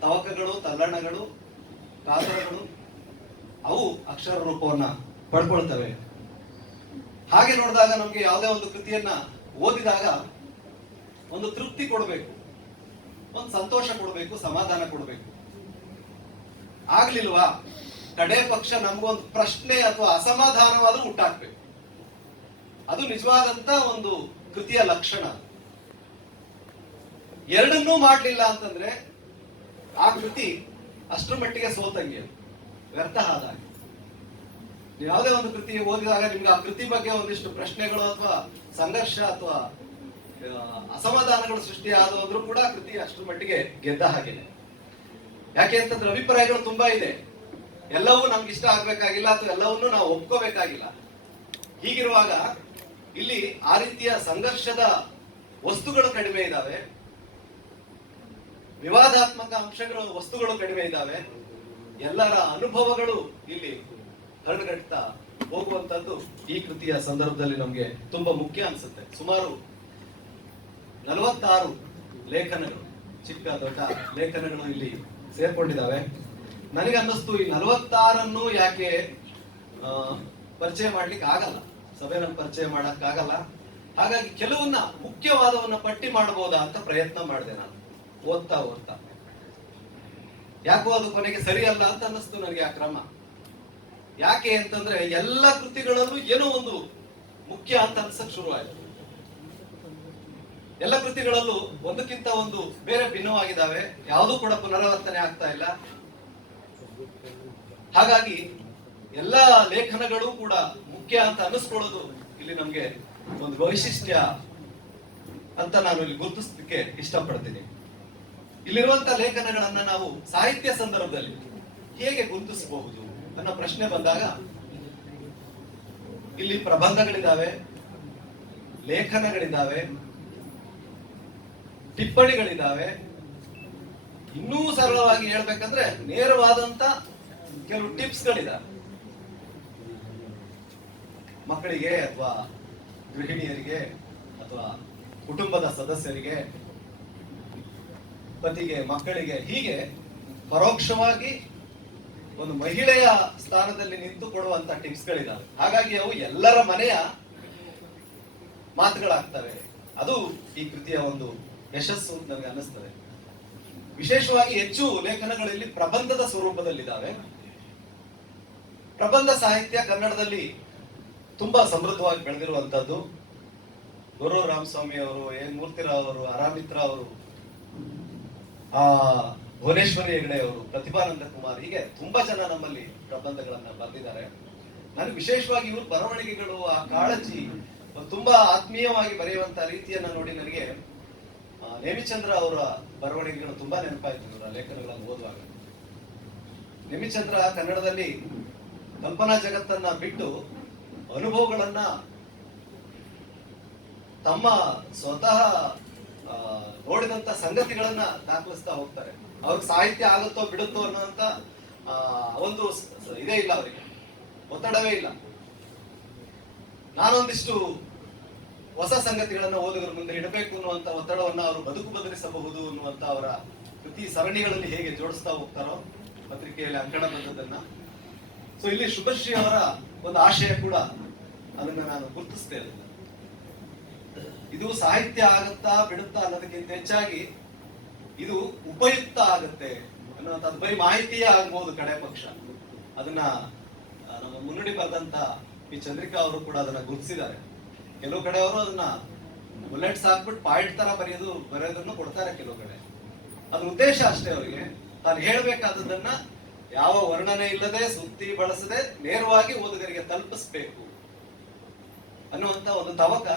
ತವಕಗಳು, ತಲ್ಲಣಗಳು, ಕಾತರಗಳು, ಅವು ಅಕ್ಷರ ರೂಪವನ್ನ ಪಡ್ಕೊಳ್ತವೆ. ಹಾಗೆ ನೋಡಿದಾಗ ನಮ್ಗೆ ಯಾವುದೇ ಒಂದು ಕೃತಿಯನ್ನ ಓದಿದಾಗ ಒಂದು ತೃಪ್ತಿ ಕೊಡಬೇಕು, ಒಂದು ಸಂತೋಷ ಕೊಡಬೇಕು, ಸಮಾಧಾನ ಕೊಡಬೇಕು. ಆಗ್ಲಿಲ್ವಾ ಕಡೆ ಪಕ್ಷ ನಮ್ಗೊಂದು ಪ್ರಶ್ನೆ ಅಥವಾ ಅಸಮಾಧಾನವಾದ್ರೂ ಹುಟ್ಟಾಕ್ಬೇಕು. ಅದು ನಿಜವಾದಂತ ಒಂದು ಕೃತಿಯ ಲಕ್ಷಣ. ಎರಡನ್ನೂ ಮಾಡ್ಲಿಲ್ಲ ಅಂತಂದ್ರೆ ಆ ಕೃತಿ ಅಷ್ಟರ ಮಟ್ಟಿಗೆ ಸೋತಂಗೆ. ವ್ಯರ್ಥ ಆದಾಗ. ಯಾವುದೇ ಒಂದು ಕೃತಿ ಓದಿದಾಗ ನಿಮ್ಗೆ ಆ ಕೃತಿ ಬಗ್ಗೆ ಒಂದಿಷ್ಟು ಪ್ರಶ್ನೆಗಳು ಅಥವಾ ಸಂಘರ್ಷ ಅಥವಾ ಅಸಮಾಧಾನಗಳು ಸೃಷ್ಟಿ ಆದರೂ ಕೂಡ ಕೃತಿ ಅಷ್ಟರ ಮಟ್ಟಿಗೆ ಗೆದ್ದ ಹಾಗೇನೆ. ಯಾಕೆ ಅಂತಂದ್ರೆ ಅಭಿಪ್ರಾಯಗಳು ತುಂಬಾ ಇದೆ, ಎಲ್ಲವೂ ನಮ್ಗೆ ಇಷ್ಟ ಆಗ್ಬೇಕಾಗಿಲ್ಲ ಅಥವಾ ಎಲ್ಲವನ್ನೂ ನಾವು ಒಪ್ಕೋಬೇಕಾಗಿಲ್ಲ. ಹೀಗಿರುವಾಗ ಇಲ್ಲಿ ಆ ರೀತಿಯ ಸಂಘರ್ಷದ ವಸ್ತುಗಳು ಕಡಿಮೆ ಇದ್ದಾವೆ, ವಿವಾದಾತ್ಮಕ ಅಂಶಗಳು ವಸ್ತುಗಳು ಕಡಿಮೆ ಇದ್ದಾವೆ, ಎಲ್ಲರ ಅನುಭವಗಳು ಇಲ್ಲಿ ಹರಡುಗಟ್ತಾ ಹೋಗುವಂತದ್ದು ಈ ಕೃತಿಯ ಸಂದರ್ಭದಲ್ಲಿ ನಮ್ಗೆ ತುಂಬಾ ಮುಖ್ಯ ಅನ್ಸುತ್ತೆ. ಸುಮಾರು 46 ಲೇಖನಗಳು, ಚಿಕ್ಕ ದೊಡ್ಡ ಲೇಖನಗಳು ಇಲ್ಲಿ ಸೇರ್ಕೊಂಡಿದ್ದಾವೆ. ನನಗೆ ಅನ್ನಿಸ್ತು ಈ 46 ಯಾಕೆ ಪರಿಚಯ ಮಾಡ್ಲಿಕ್ಕೆ ಆಗಲ್ಲ, ಸಭೆಯನ್ನು ಪರಿಚಯ ಮಾಡಕ್ ಆಗಲ್ಲ. ಹಾಗಾಗಿ ಕೆಲವನ್ನ ಮುಖ್ಯವಾದವನ್ನ ಪಟ್ಟಿ ಮಾಡಬಹುದಾ ಅಂತ ಪ್ರಯತ್ನ ಮಾಡಿದೆ ನಾನು ಓದ್ತಾ. ಯಾಕೋ ಅದು ಕೊನೆಗೆ ಸರಿಯಲ್ಲ ಅಂತ ಅನ್ನಿಸ್ತು ನನಗೆ ಆ ಕ್ರಮ. ಯಾಕೆ ಅಂತಂದ್ರೆ ಎಲ್ಲ ಕೃತಿಗಳಲ್ಲೂ ಏನೋ ಒಂದು ಮುಖ್ಯ ಅಂತ ಅನ್ಸಕ್ ಶುರುವಾಯಿತು. ಎಲ್ಲ ಕೃತಿಗಳಲ್ಲೂ ಒಂದಕ್ಕಿಂತ ಒಂದು ಬೇರೆ ಭಿನ್ನವಾಗಿದ್ದಾವೆ, ಯಾವುದೂ ಕೂಡ ಪುನರಾವರ್ತನೆ ಆಗ್ತಾ ಇಲ್ಲ. ಹಾಗಾಗಿ ಎಲ್ಲ ಲೇಖನಗಳು ಕೂಡ ಮುಖ್ಯ ಅಂತ ಅನ್ನಿಸ್ಕೊಳ್ಳೋದು ಇಲ್ಲಿ ನಮ್ಗೆ ಒಂದು ವೈಶಿಷ್ಟ್ಯ ಅಂತ ನಾನು ಇಲ್ಲಿ ಗುರುತಿಸಲಿಕ್ಕೆ ಇಷ್ಟಪಡ್ತೀನಿ. ಇಲ್ಲಿರುವಂತಹ ಲೇಖನಗಳನ್ನ ನಾವು ಸಾಹಿತ್ಯ ಸಂದರ್ಭದಲ್ಲಿ ಹೇಗೆ ಗುರುತಿಸಬಹುದು ಅನ್ನೋ ಪ್ರಶ್ನೆ ಬಂದಾಗ ಇಲ್ಲಿ ಪ್ರಬಂಧಗಳಿದ್ದಾವೆ, ಲೇಖನಗಳಿದ್ದಾವೆ, ಟಿಪ್ಪಣಿಗಳಿದ್ದಾವೆ. ಇನ್ನೂ ಸರಳವಾಗಿ ಹೇಳ್ಬೇಕಂದ್ರೆ ನೇರವಾದಂತ ಕೆಲವು ಟಿಪ್ಸ್ಗಳಿದ್ದಾವೆ. ಮಕ್ಕಳಿಗೆ ಅಥವಾ ಗೃಹಿಣಿಯರಿಗೆ ಅಥವಾ ಕುಟುಂಬದ ಸದಸ್ಯರಿಗೆ, ಪತಿಗೆ, ಮಕ್ಕಳಿಗೆ, ಹೀಗೆ ಪರೋಕ್ಷವಾಗಿ ಒಂದು ಮಹಿಳೆಯ ಸ್ಥಾನದಲ್ಲಿ ನಿಂತು ಕೊಡುವಂತ ಟಿಪ್ಸ್ಗಳಿದ್ದಾವೆ. ಹಾಗಾಗಿ ಅವು ಎಲ್ಲರ ಮನೆಯ ಮಾತುಗಳಾಗ್ತವೆ. ಅದು ಈ ಕೃತಿಯ ಒಂದು ಯಶಸ್ಸು ಅಂತ ನನಗೆ ಅನ್ನಿಸ್ತದೆ. ವಿಶೇಷವಾಗಿ ಹೆಚ್ಚು ಲೇಖನಗಳಲ್ಲಿ ಪ್ರಬಂಧದ ಸ್ವರೂಪದಲ್ಲಿದ್ದಾವೆ. ಪ್ರಬಂಧ ಸಾಹಿತ್ಯ ಕನ್ನಡದಲ್ಲಿ ತುಂಬಾ ಸಮೃದ್ಧವಾಗಿ ಬೆಳೆದಿರುವಂತದ್ದು. ಗುರು ರಾಮಸ್ವಾಮಿ ಅವರು, ಎನ್ ಮೂರ್ತಿರಾವ್ ಅವರು, ಅರಾಮಿತ್ರ ಅವರು, ಭುವನೇಶ್ವರಿ ಹೆಗಡೆ ಅವರು, ಪ್ರತಿಭಾನಂದ ಕುಮಾರ್, ಹೀಗೆ ತುಂಬಾ ಜನ ನಮ್ಮಲ್ಲಿ ಪ್ರಬಂಧಗಳನ್ನ ಬರೆದಿದ್ದಾರೆ. ನನಗೆ ವಿಶೇಷವಾಗಿ ಇವರು ಬರವಣಿಗೆಗಳು, ಆ ಕಾಳಜಿ, ತುಂಬಾ ಆತ್ಮೀಯವಾಗಿ ಬರೆಯುವಂತ ರೀತಿಯನ್ನ ನೋಡಿ ನನಗೆ ನೇಮಿಚಂದ್ರ ಅವರ ಬರವಣಿಗೆಗಳು ತುಂಬಾ ನೆನಪಾಯ್ತು ಇವರ ಲೇಖನಗಳನ್ನು ಓದುವಾಗ. ನೇಮಿಚಂದ್ರ ಕನ್ನಡದಲ್ಲಿ ಕಲ್ಪನಾ ಜಗತ್ತನ್ನ ಬಿಟ್ಟು ಅನುಭವಗಳನ್ನ ತಮ್ಮ ಸ್ವತಃ ನೋಡಿದಂತ ಸಂಗತಿಗಳನ್ನ ದಾಖಲಿಸ್ತಾ ಹೋಗ್ತಾರೆ. ಅವ್ರಿಗೆ ಸಾಹಿತ್ಯ ಆಗುತ್ತೋ ಬಿಡುತ್ತೋ ಅನ್ನೋಂತ ಒಂದು ಇದೇ ಇಲ್ಲ, ಅವರಿಗೆ ಒತ್ತಡವೇ ಇಲ್ಲ. ನಾನೊಂದಿಷ್ಟು ಹೊಸ ಸಂಗತಿಗಳನ್ನ ಓದುಗರ ಮುಂದೆ ಇಡಬೇಕು ಅನ್ನುವಂತ ಒತ್ತಡವನ್ನ ಅವರು ಬದುಕು ಬದಲಿಸಬಹುದು ಅನ್ನುವಂತ ಅವರ ಕೃತಿ ಸರಣಿಗಳಲ್ಲಿ ಹೇಗೆ ಜೋಡಿಸ್ತಾ ಹೋಗ್ತಾರೋ ಪತ್ರಿಕೆಯಲ್ಲಿ ಅಂಕಣ ಬಂದದನ್ನ. ಸೊ ಇಲ್ಲಿ ಶುಭಶ್ರೀ ಅವರ ಒಂದು ಆಶಯ ಕೂಡ ಅದನ್ನ ನಾನು ಗುರುತಿಸ್ತೇನೆ. ಇದು ಸಾಹಿತ್ಯ ಆಗತ್ತಾ ಬಿಡುತ್ತಾ ಅನ್ನೋದಕ್ಕಿಂತ ಹೆಚ್ಚಾಗಿ ಇದು ಉಪಯುಕ್ತ ಆಗತ್ತೆ ಅನ್ನುವಂಥದ್ದು. ಬರೀ ಮಾಹಿತಿಯೇ ಆಗ್ಬಹುದು ಕಡೆ ಪಕ್ಷ. ಅದನ್ನ ನಮ್ಮ ಮುನ್ನುಡಿ ಬರೆದಂತ ಪಿ ಚಂದ್ರಿಕಾ ಅವರು ಕೂಡ ಅದನ್ನ ಗುರುತಿಸಿದ್ದಾರೆ. ಕೆಲವು ಕಡೆ ಅವರು ಅದನ್ನ ಬುಲೆಟ್ಸ್ ಹಾಕ್ಬಿಟ್ಟು ಪಾಯಿಂಟ್ ತರ ಬರೆಯೋದನ್ನು ಕೊಡ್ತಾರೆ ಕೆಲವು ಕಡೆ. ಅದ್ರ ಉದ್ದೇಶ ಅಷ್ಟೇ, ಅವರಿಗೆ ತಾನು ಹೇಳ್ಬೇಕಾದದನ್ನ ಯಾವ ವರ್ಣನೆ ಇಲ್ಲದೆ, ಸುತ್ತಿ ಬಳಸದೆ ನೇರವಾಗಿ ಓದುಗರಿಗೆ ತಲುಪಿಸ್ಬೇಕು ಅನ್ನುವಂತ ಒಂದು ತವಕ.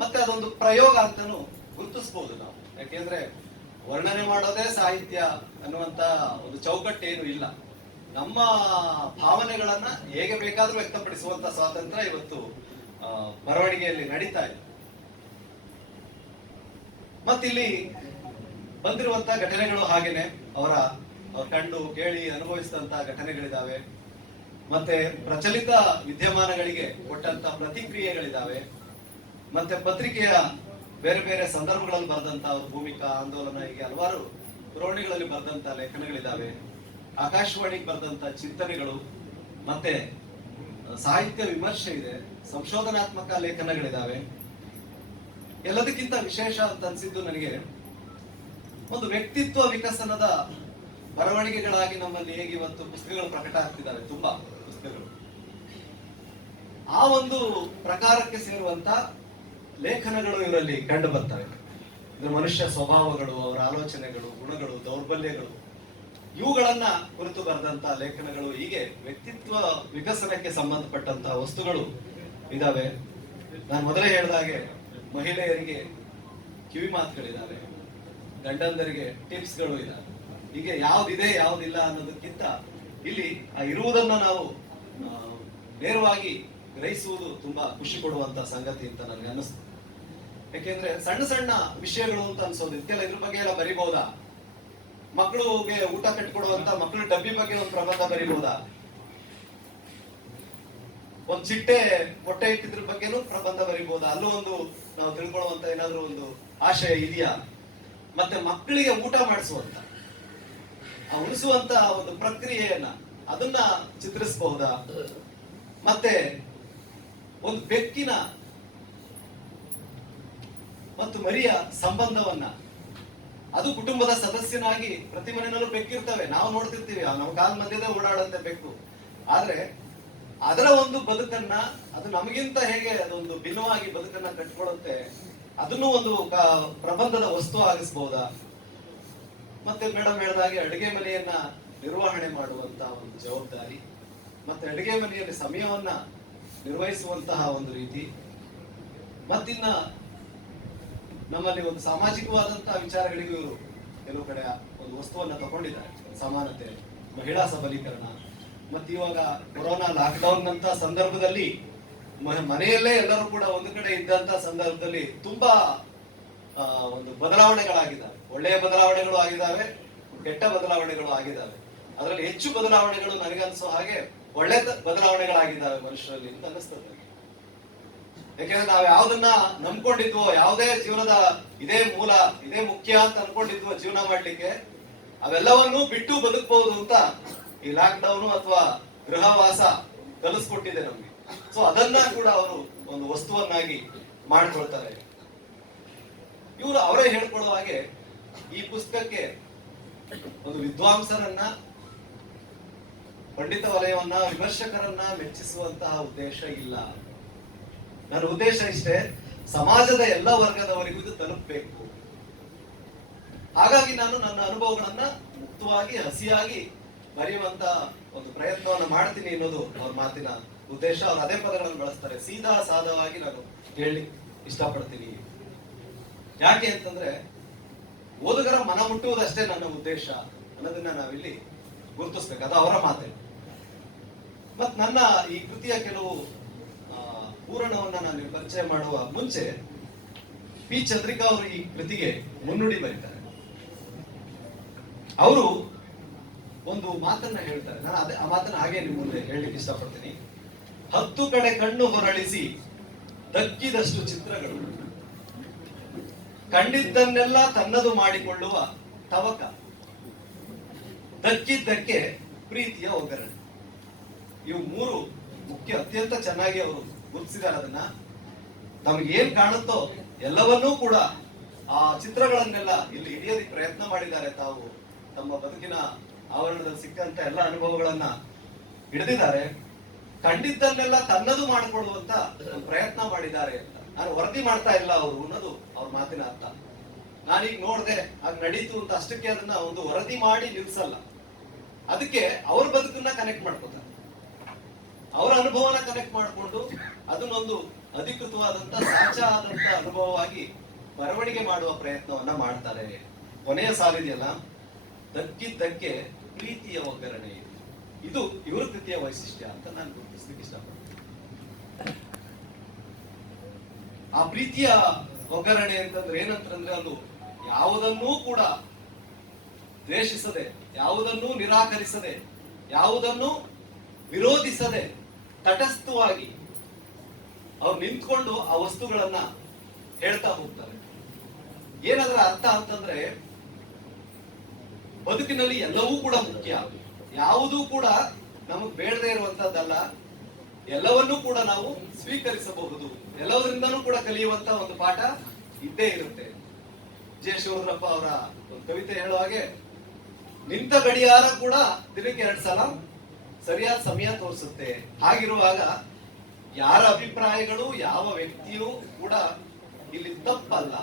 ಮತ್ತೆ ಅದೊಂದು ಪ್ರಯೋಗ ಅಂತಾನು ಗುರುತಿಸಬಹುದು ನಾವು. ಯಾಕೆಂದ್ರೆ ವರ್ಣನೆ ಮಾಡೋದೇ ಸಾಹಿತ್ಯ ಅನ್ನುವಂತ ಒಂದು ಚೌಕಟ್ಟೇನು ಇಲ್ಲ. ನಮ್ಮ ಭಾವನೆಗಳನ್ನ ಹೇಗೆ ಬೇಕಾದ್ರೂ ವ್ಯಕ್ತಪಡಿಸುವಂತ ಸ್ವಾತಂತ್ರ್ಯ ಇವತ್ತು ಬರವಣಿಗೆಯಲ್ಲಿ ನಡೀತಾ ಇದೆ. ಮತ್ತಿಲ್ಲಿ ಬಂದಿರುವಂತ ಘಟನೆಗಳು ಹಾಗೇನೆ ಅವರ ಕಂಡು ಕೇಳಿ ಅನುಭವಿಸಿದಂತ ಘಟನೆಗಳಿದಾವೆ. ಮತ್ತೆ ಪ್ರಚಲಿತ ವಿದ್ಯಮಾನಗಳಿಗೆ ಕೊಟ್ಟಂತ ಪ್ರತಿಕ್ರಿಯೆಗಳಿದಾವೆ. ಮತ್ತೆ ಪತ್ರಿಕೆಯ ಬೇರೆ ಬೇರೆ ಸಂದರ್ಭಗಳಲ್ಲಿ ಬರೆದಂತ ಭೂಮಿಕಾ, ಆಂದೋಲನ, ಹೀಗೆ ಹಲವಾರು ಪುರವಣಿಗಳಲ್ಲಿ ಬರೆದಂತ ಲೇಖನಗಳಿದಾವೆ. ಆಕಾಶವಾಣಿಗೆ ಬರೆದಂತ ಚಿಂತನೆಗಳು, ಮತ್ತೆ ಸಾಹಿತ್ಯ ವಿಮರ್ಶೆ ಇದೆ, ಸಂಶೋಧನಾತ್ಮಕ ಲೇಖನಗಳಿದಾವೆ. ಎಲ್ಲದಕ್ಕಿಂತ ವಿಶೇಷ ಅಂತ ಅನ್ಸಿದ್ದು ನನಗೆ ಒಂದು ವ್ಯಕ್ತಿತ್ವ ವಿಕಸನದ ಬರವಣಿಗೆಗಳಾಗಿ ನಮ್ಮಲ್ಲಿ ಹೇಗೆ ಇವತ್ತು ಪುಸ್ತಕಗಳು ಪ್ರಕಟ ಆಗ್ತಿದ್ದಾವೆ, ತುಂಬಾ ಪುಸ್ತಕಗಳು. ಆ ಒಂದು ಪ್ರಕಾರಕ್ಕೆ ಸೇರುವಂತ ಲೇಖನಗಳು ಇವರಲ್ಲಿ ಕಂಡು ಬರ್ತವೆ. ಮನುಷ್ಯ ಸ್ವಭಾವಗಳು, ಅವರ ಆಲೋಚನೆಗಳು, ಗುಣಗಳು, ದೌರ್ಬಲ್ಯಗಳು, ಇವುಗಳನ್ನ ಕುರಿತು ಬರೆದಂತ ಲೇಖನಗಳು, ಹೀಗೆ ವ್ಯಕ್ತಿತ್ವ ವಿಕಸನಕ್ಕೆ ಸಂಬಂಧಪಟ್ಟಂತ ವಸ್ತುಗಳು ಇದಾವೆ. ನಾನು ಮೊದಲೇ ಹೇಳಿದಾಗೆ ಮಹಿಳೆಯರಿಗೆ ಕಿವಿ ಮಾತುಗಳಿದಾವೆ, ಗಂಡಂದರಿಗೆ ಟಿಪ್ಸ್ಗಳು ಇದಾವೆ. ಹೀಗೆ ಯಾವ್ದಿದೆ ಯಾವ್ದಿಲ್ಲ ಅನ್ನೋದಕ್ಕಿಂತ ಇಲ್ಲಿ ಇರುವುದನ್ನ ನಾವು ನೇರವಾಗಿ ಗ್ರಹಿಸುವುದು ತುಂಬಾ ಖುಷಿ ಕೊಡುವಂತ ಸಂಗತಿ ಅಂತ ನನಗೆ ಅನಿಸ್ತು. ಯಾಕೆಂದ್ರೆ ಸಣ್ಣ ಸಣ್ಣ ವಿಷಯಗಳು ಅಂತ ಅನ್ಸೋದು, ಇದಕ್ಕೆಲ್ಲ ಇದ್ರ ಬಗ್ಗೆ ಎಲ್ಲ ಬರಿಬಹುದಾ? ಮಕ್ಕಳಿಗೆ ಊಟ ಕಟ್ಕೊಡುವಂತ ಮಕ್ಕಳ ಡಬ್ಬಿ ಬಗ್ಗೆ ಒಂದು ಪ್ರಬಂಧ ಬರಿಬಹುದಾ? ಒಂದ್ ಚಿಟ್ಟೆ ಮೊಟ್ಟೆ ಇಟ್ಟಿದ್ರ ಬಗ್ಗೆನೂ ಪ್ರಬಂಧ ಬರಿಬಹುದಾ? ಅಲ್ಲೂ ಒಂದು ನಾವು ತಿಳ್ಕೊಳ್ಳುವಂತ ಏನಾದ್ರೂ ಒಂದು ಆಶಯ ಇದೆಯಾ? ಮತ್ತೆ ಮಕ್ಕಳಿಗೆ ಊಟ ಮಾಡಿಸುವಂತ ಉಳಿಸುವಂತ ಒಂದು ಪ್ರಕ್ರಿಯೆಯನ್ನ ಅದನ್ನ ಚಿತ್ರಿಸಬಹುದಾ? ಮತ್ತೆ ಒಂದು ಬೆಕ್ಕಿನ ಮತ್ತು ಮರಿಯ ಸಂಬಂಧವನ್ನ, ಅದು ಕುಟುಂಬದ ಸದಸ್ಯನಾಗಿ ಪ್ರತಿ ಮನೆಯಲ್ಲೂ ಬೆಕ್ಕಿರ್ತವೆ, ನಾವು ನೋಡ್ತಿರ್ತೀವಿ, ನಮ್ಮ ಕಾಲ್ ಮಧ್ಯದ ಓಡಾಡುತ್ತೆ ಬೆಕ್ಕು. ಆದ್ರೆ ಅದರ ಒಂದು ಬದುಕನ್ನ, ಅದು ನಮಗಿಂತ ಹೇಗೆ ಅದೊಂದು ಭಿನ್ನವಾಗಿ ಬದುಕನ್ನ ಕಟ್ಕೊಳ್ಳುತ್ತೆ, ಅದನ್ನು ಒಂದು ಪ್ರಬಂಧದ ವಸ್ತು ಆಗಿಸಬಹುದಾ? ಮತ್ತೆ ಮೇಡಮ್ ಹೇಳಿದಾಗೆ ಅಡುಗೆ ಮನೆಯನ್ನ ನಿರ್ವಹಣೆ ಮಾಡುವಂತ ಒಂದು ಜವಾಬ್ದಾರಿ, ಮತ್ತೆ ಅಡುಗೆ ಮನೆಯಲ್ಲಿ ಸಮಯವನ್ನ ನಿರ್ವಹಿಸುವಂತಹ ಒಂದು ರೀತಿ, ಮತ್ತಿನ್ನ ನಮ್ಮಲ್ಲಿ ಒಂದು ಸಾಮಾಜಿಕವಾದಂತಹ ವಿಚಾರಗಳಿಗೂ ಇವರು ಕೆಲವು ಕಡೆ ಒಂದು ವಸ್ತುವನ್ನ ತಗೊಂಡಿದ್ದಾರೆ. ಸಮಾನತೆ, ಮಹಿಳಾ ಸಬಲೀಕರಣ, ಮತ್ತೆ ಇವಾಗ ಕೊರೋನಾ ಲಾಕ್ಡೌನ್ ಅಂತ ಸಂದರ್ಭದಲ್ಲಿ ಮನೆಯಲ್ಲೇ ಎಲ್ಲರೂ ಕೂಡ ಒಂದು ಕಡೆ ಇದ್ದಂತ ಸಂದರ್ಭದಲ್ಲಿ ತುಂಬಾ ಒಂದು ಬದಲಾವಣೆಗಳಾಗಿದ್ದಾವೆ. ಒಳ್ಳೆಯ ಬದಲಾವಣೆಗಳು ಆಗಿದ್ದಾವೆ, ಕೆಟ್ಟ ಬದಲಾವಣೆಗಳು ಆಗಿದ್ದಾವೆ. ಅದರಲ್ಲಿ ಹೆಚ್ಚು ಬದಲಾವಣೆಗಳು ನನಗನ್ಸೋ ಹಾಗೆ ಒಳ್ಳೆ ಬದಲಾವಣೆಗಳಾಗಿದ್ದಾವೆ ಮನುಷ್ಯರಲ್ಲಿ ಅಂತ ಅನಿಸ್ತದೆ. ಯಾಕೆಂದ್ರೆ ನಾವು ಯಾವ್ದನ್ನ ನಂಬ್ಕೊಂಡಿದ್ವೋ, ಯಾವುದೇ ಜೀವನದ ಇದೇ ಮೂಲ, ಇದೇ ಮುಖ್ಯ ಅಂತ ಅನ್ಕೊಂಡಿದ್ವೋ ಜೀವನ ಮಾಡ್ಲಿಕ್ಕೆ, ಅವೆಲ್ಲವನ್ನೂ ಬಿಟ್ಟು ಬದುಕಬಹುದು ಅಂತ ಈ ಲಾಕ್ ಡೌನ್ ಅಥವಾ ಗೃಹವಾಸ ಕಲಿಸ್ಕೊಟ್ಟಿದೆ ನಮ್ಗೆ. ಸೊ ಅದನ್ನ ಕೂಡ ಅವರು ಒಂದು ವಸ್ತುವನ್ನಾಗಿ ಮಾಡ್ಕೊಳ್ತಾರೆ. ಇವರು ಅವರೇ ಹೇಳ್ಕೊಳ್ಳುವ ಹಾಗೆ ಈ ಪುಸ್ತಕಕ್ಕೆ ಒಂದು ವಿದ್ವಾಂಸರನ್ನ, ಪಂಡಿತ ವಲಯವನ್ನ, ವಿಮರ್ಶಕರನ್ನ ಮೆಚ್ಚಿಸುವಂತಹ ಉದ್ದೇಶ ಇಲ್ಲ. ನನ್ನ ಉದ್ದೇಶ ಇಷ್ಟೇ, ಸಮಾಜದ ಎಲ್ಲ ವರ್ಗದವರಿಗೂ ಇದು ತಲುಪಬೇಕು. ಹಾಗಾಗಿ ನಾನು ನನ್ನ ಅನುಭವಗಳನ್ನ ಮುಕ್ತವಾಗಿ, ಹಸಿಯಾಗಿ ಬರೆಯುವಂತ ಒಂದು ಪ್ರಯತ್ನವನ್ನು ಮಾಡ್ತೀನಿ ಅನ್ನೋದು ಅವ್ರ ಮಾತಿನ ಉದ್ದೇಶ. ಅವ್ರು ಅದೇ ಪದಗಳನ್ನು ಬಳಸ್ತಾರೆ. ಸೀದಾ ಸಾದವಾಗಿ ನಾನು ಹೇಳಿ ಇಷ್ಟಪಡ್ತೀನಿ. ಯಾಕೆ ಅಂತಂದ್ರೆ ಓದುಗರ ಮನ ಮುಟ್ಟುವುದಷ್ಟೇ ನನ್ನ ಉದ್ದೇಶ ಅನ್ನೋದನ್ನ ನಾವಿಲ್ಲಿ ಗುರುತಿಸ್ಬೇಕು. ಅದು ಅವರ ಮಾತೆ. ಮತ್ ನನ್ನ ಈ ಕೃತಿಯ ಕೆಲವು ಪೂರಣವನ್ನ ನಾನು ಪರಿಚಯ ಮಾಡುವ ಮುಂಚೆ ಪಿ ಚಂದ್ರಿಕಾ ಅವರು ಈ ಕೃತಿಗೆ ಮುನ್ನುಡಿ ಬರೀತಾರೆ. ಅವರು ಒಂದು ಮಾತನ್ನ ಹೇಳ್ತಾರೆ. ನಾನು ಆ ಮಾತನ್ನ ಹಾಗೆ ನಿಮ್ಮ ಮುಂದೆ ಹೇಳಲಿಕ್ಕೆ ಇಷ್ಟಪಡ್ತೀನಿ. 10 ಕಡೆ ಕಣ್ಣು ಹೊರಳಿಸಿ ದಕ್ಕಿದಷ್ಟು ಚಿತ್ರಗಳು, ಕಂಡಿದ್ದನ್ನೆಲ್ಲ ತನ್ನದು ಮಾಡಿಕೊಳ್ಳುವ ತವಕ, ದಕ್ಕಿದ್ದಕ್ಕೆ ಪ್ರೀತಿಯ ಒಗ್ಗರಣೆ. ಇವು 3 ಮುಖ್ಯ, ಅತ್ಯಂತ ಚೆನ್ನಾಗಿ ಅವರು ಗುರುತಿಸಿದ್ದಾರೆ. ಅದನ್ನ ನಮಗೆ ಏನ್ ಕಾಣುತ್ತೋ ಎಲ್ಲವನ್ನೂ ಕೂಡ ಆ ಚಿತ್ರಗಳನ್ನೆಲ್ಲ ಇಲ್ಲಿ ಹಿಡಿಯೋದಕ್ಕೆ ಪ್ರಯತ್ನ ಮಾಡಿದ್ದಾರೆ. ತಾವು ತಮ್ಮ ಬದುಕಿನ ಆವರಣದಲ್ಲಿ ಸಿಕ್ಕಂತ ಎಲ್ಲ ಅನುಭವಗಳನ್ನ ಹಿಡಿದಿದ್ದಾರೆ. ಕಂಡಿದ್ದನ್ನೆಲ್ಲ ತನ್ನದು ಮಾಡಿಕೊಳ್ಳುವಂತ ಪ್ರಯತ್ನ ಮಾಡಿದ್ದಾರೆ ಅಂತ. ನಾನು ವರದಿ ಮಾಡ್ತಾ ಇಲ್ಲ ಅವರು ಅನ್ನೋದು ಅವ್ರ ಮಾತಿನ ಅರ್ಥ. ನಾನೀಗ ನೋಡ್ದೆ ಆಗ ನಡೀತು ಅಂತ ಅಷ್ಟಕ್ಕೆ ಅದನ್ನ ಒಂದು ವರದಿ ಮಾಡಿ ನಿಲ್ಸಲ್ಲ. ಅದಕ್ಕೆ ಅವ್ರ ಬದುಕನ್ನ ಕನೆಕ್ಟ್ ಮಾಡ್ಕೊತಾರೆ, ಅವರ ಅನುಭವನ ಕನೆಕ್ಟ್ ಮಾಡಿಕೊಂಡು ಅದನ್ನೊಂದು ಅಧಿಕೃತವಾದಂತ ಸಾಚಾ ಆದಂತ ಅನುಭವವಾಗಿ ಬರವಣಿಗೆ ಮಾಡುವ ಪ್ರಯತ್ನವನ್ನ ಮಾಡ್ತಾರೆ. ಕೊನೆಯ ಸಾಲಿದೆಯಲ್ಲ, ದಕ್ಕಿದ್ದಕ್ಕೆ ಪ್ರೀತಿಯ ಒಗ್ಗರಣೆ, ಇದು ಇವ್ರ ಕೃತಿಯ ವೈಶಿಷ್ಟ್ಯ ಅಂತ ನಾನು ಗುರುತಿಸ್ಲಿಕ್ಕೆ ಇಷ್ಟಪಡ್ತೀನಿ. ಆ ಪ್ರೀತಿಯ ಒಗ್ಗರಣೆ ಅಂತಂದ್ರೆ ಏನಂತಂದ್ರೆ, ಅದು ಯಾವುದನ್ನೂ ಕೂಡ ದ್ವೇಷಿಸದೆ, ಯಾವುದನ್ನೂ ನಿರಾಕರಿಸದೆ, ಯಾವುದನ್ನು ವಿರೋಧಿಸದೆ, ತಟಸ್ಥವಾಗಿ ಅವ್ರು ನಿಂತ್ಕೊಂಡು ಆ ವಸ್ತುಗಳನ್ನ ಹೇಳ್ತಾ ಹೋಗ್ತಾರೆ. ಏನದರ ಅರ್ಥ ಅಂತಂದ್ರೆ, ಬದುಕಿನಲ್ಲಿ ಎಲ್ಲವೂ ಕೂಡ ಮುಖ್ಯ, ಯಾವುದೂ ಕೂಡ ನಮಗ್ ಬೇಡದೇ ಇರುವಂತದ್ದಲ್ಲ, ಎಲ್ಲವನ್ನೂ ಕೂಡ ನಾವು ಸ್ವೀಕರಿಸಬಹುದು, ಎಲ್ಲವರಿಂದನೂ ಕೂಡ ಕಲಿಯುವಂತ ಒಂದು ಪಾಠ ಇದ್ದೇ ಇರುತ್ತೆ. ಜೆ ಶಿವರುದ್ರಪ್ಪ ಅವರ ಒಂದು ಕವಿತೆ ಹೇಳುವ ಹಾಗೆ, ನಿಂತ ಗಡಿಯಾರ ಕೂಡ ದಿನಕ್ಕೆ 2 ಸಲ ಸರಿಯಾದ ಸಮಯ ತೋರಿಸುತ್ತೆ. ಹಾಗಿರುವಾಗ ಯಾರ ಅಭಿಪ್ರಾಯಗಳು, ಯಾವ ವ್ಯಕ್ತಿಯೂ ಕೂಡ ಇಲ್ಲಿ ತಪ್ಪಲ್ಲ,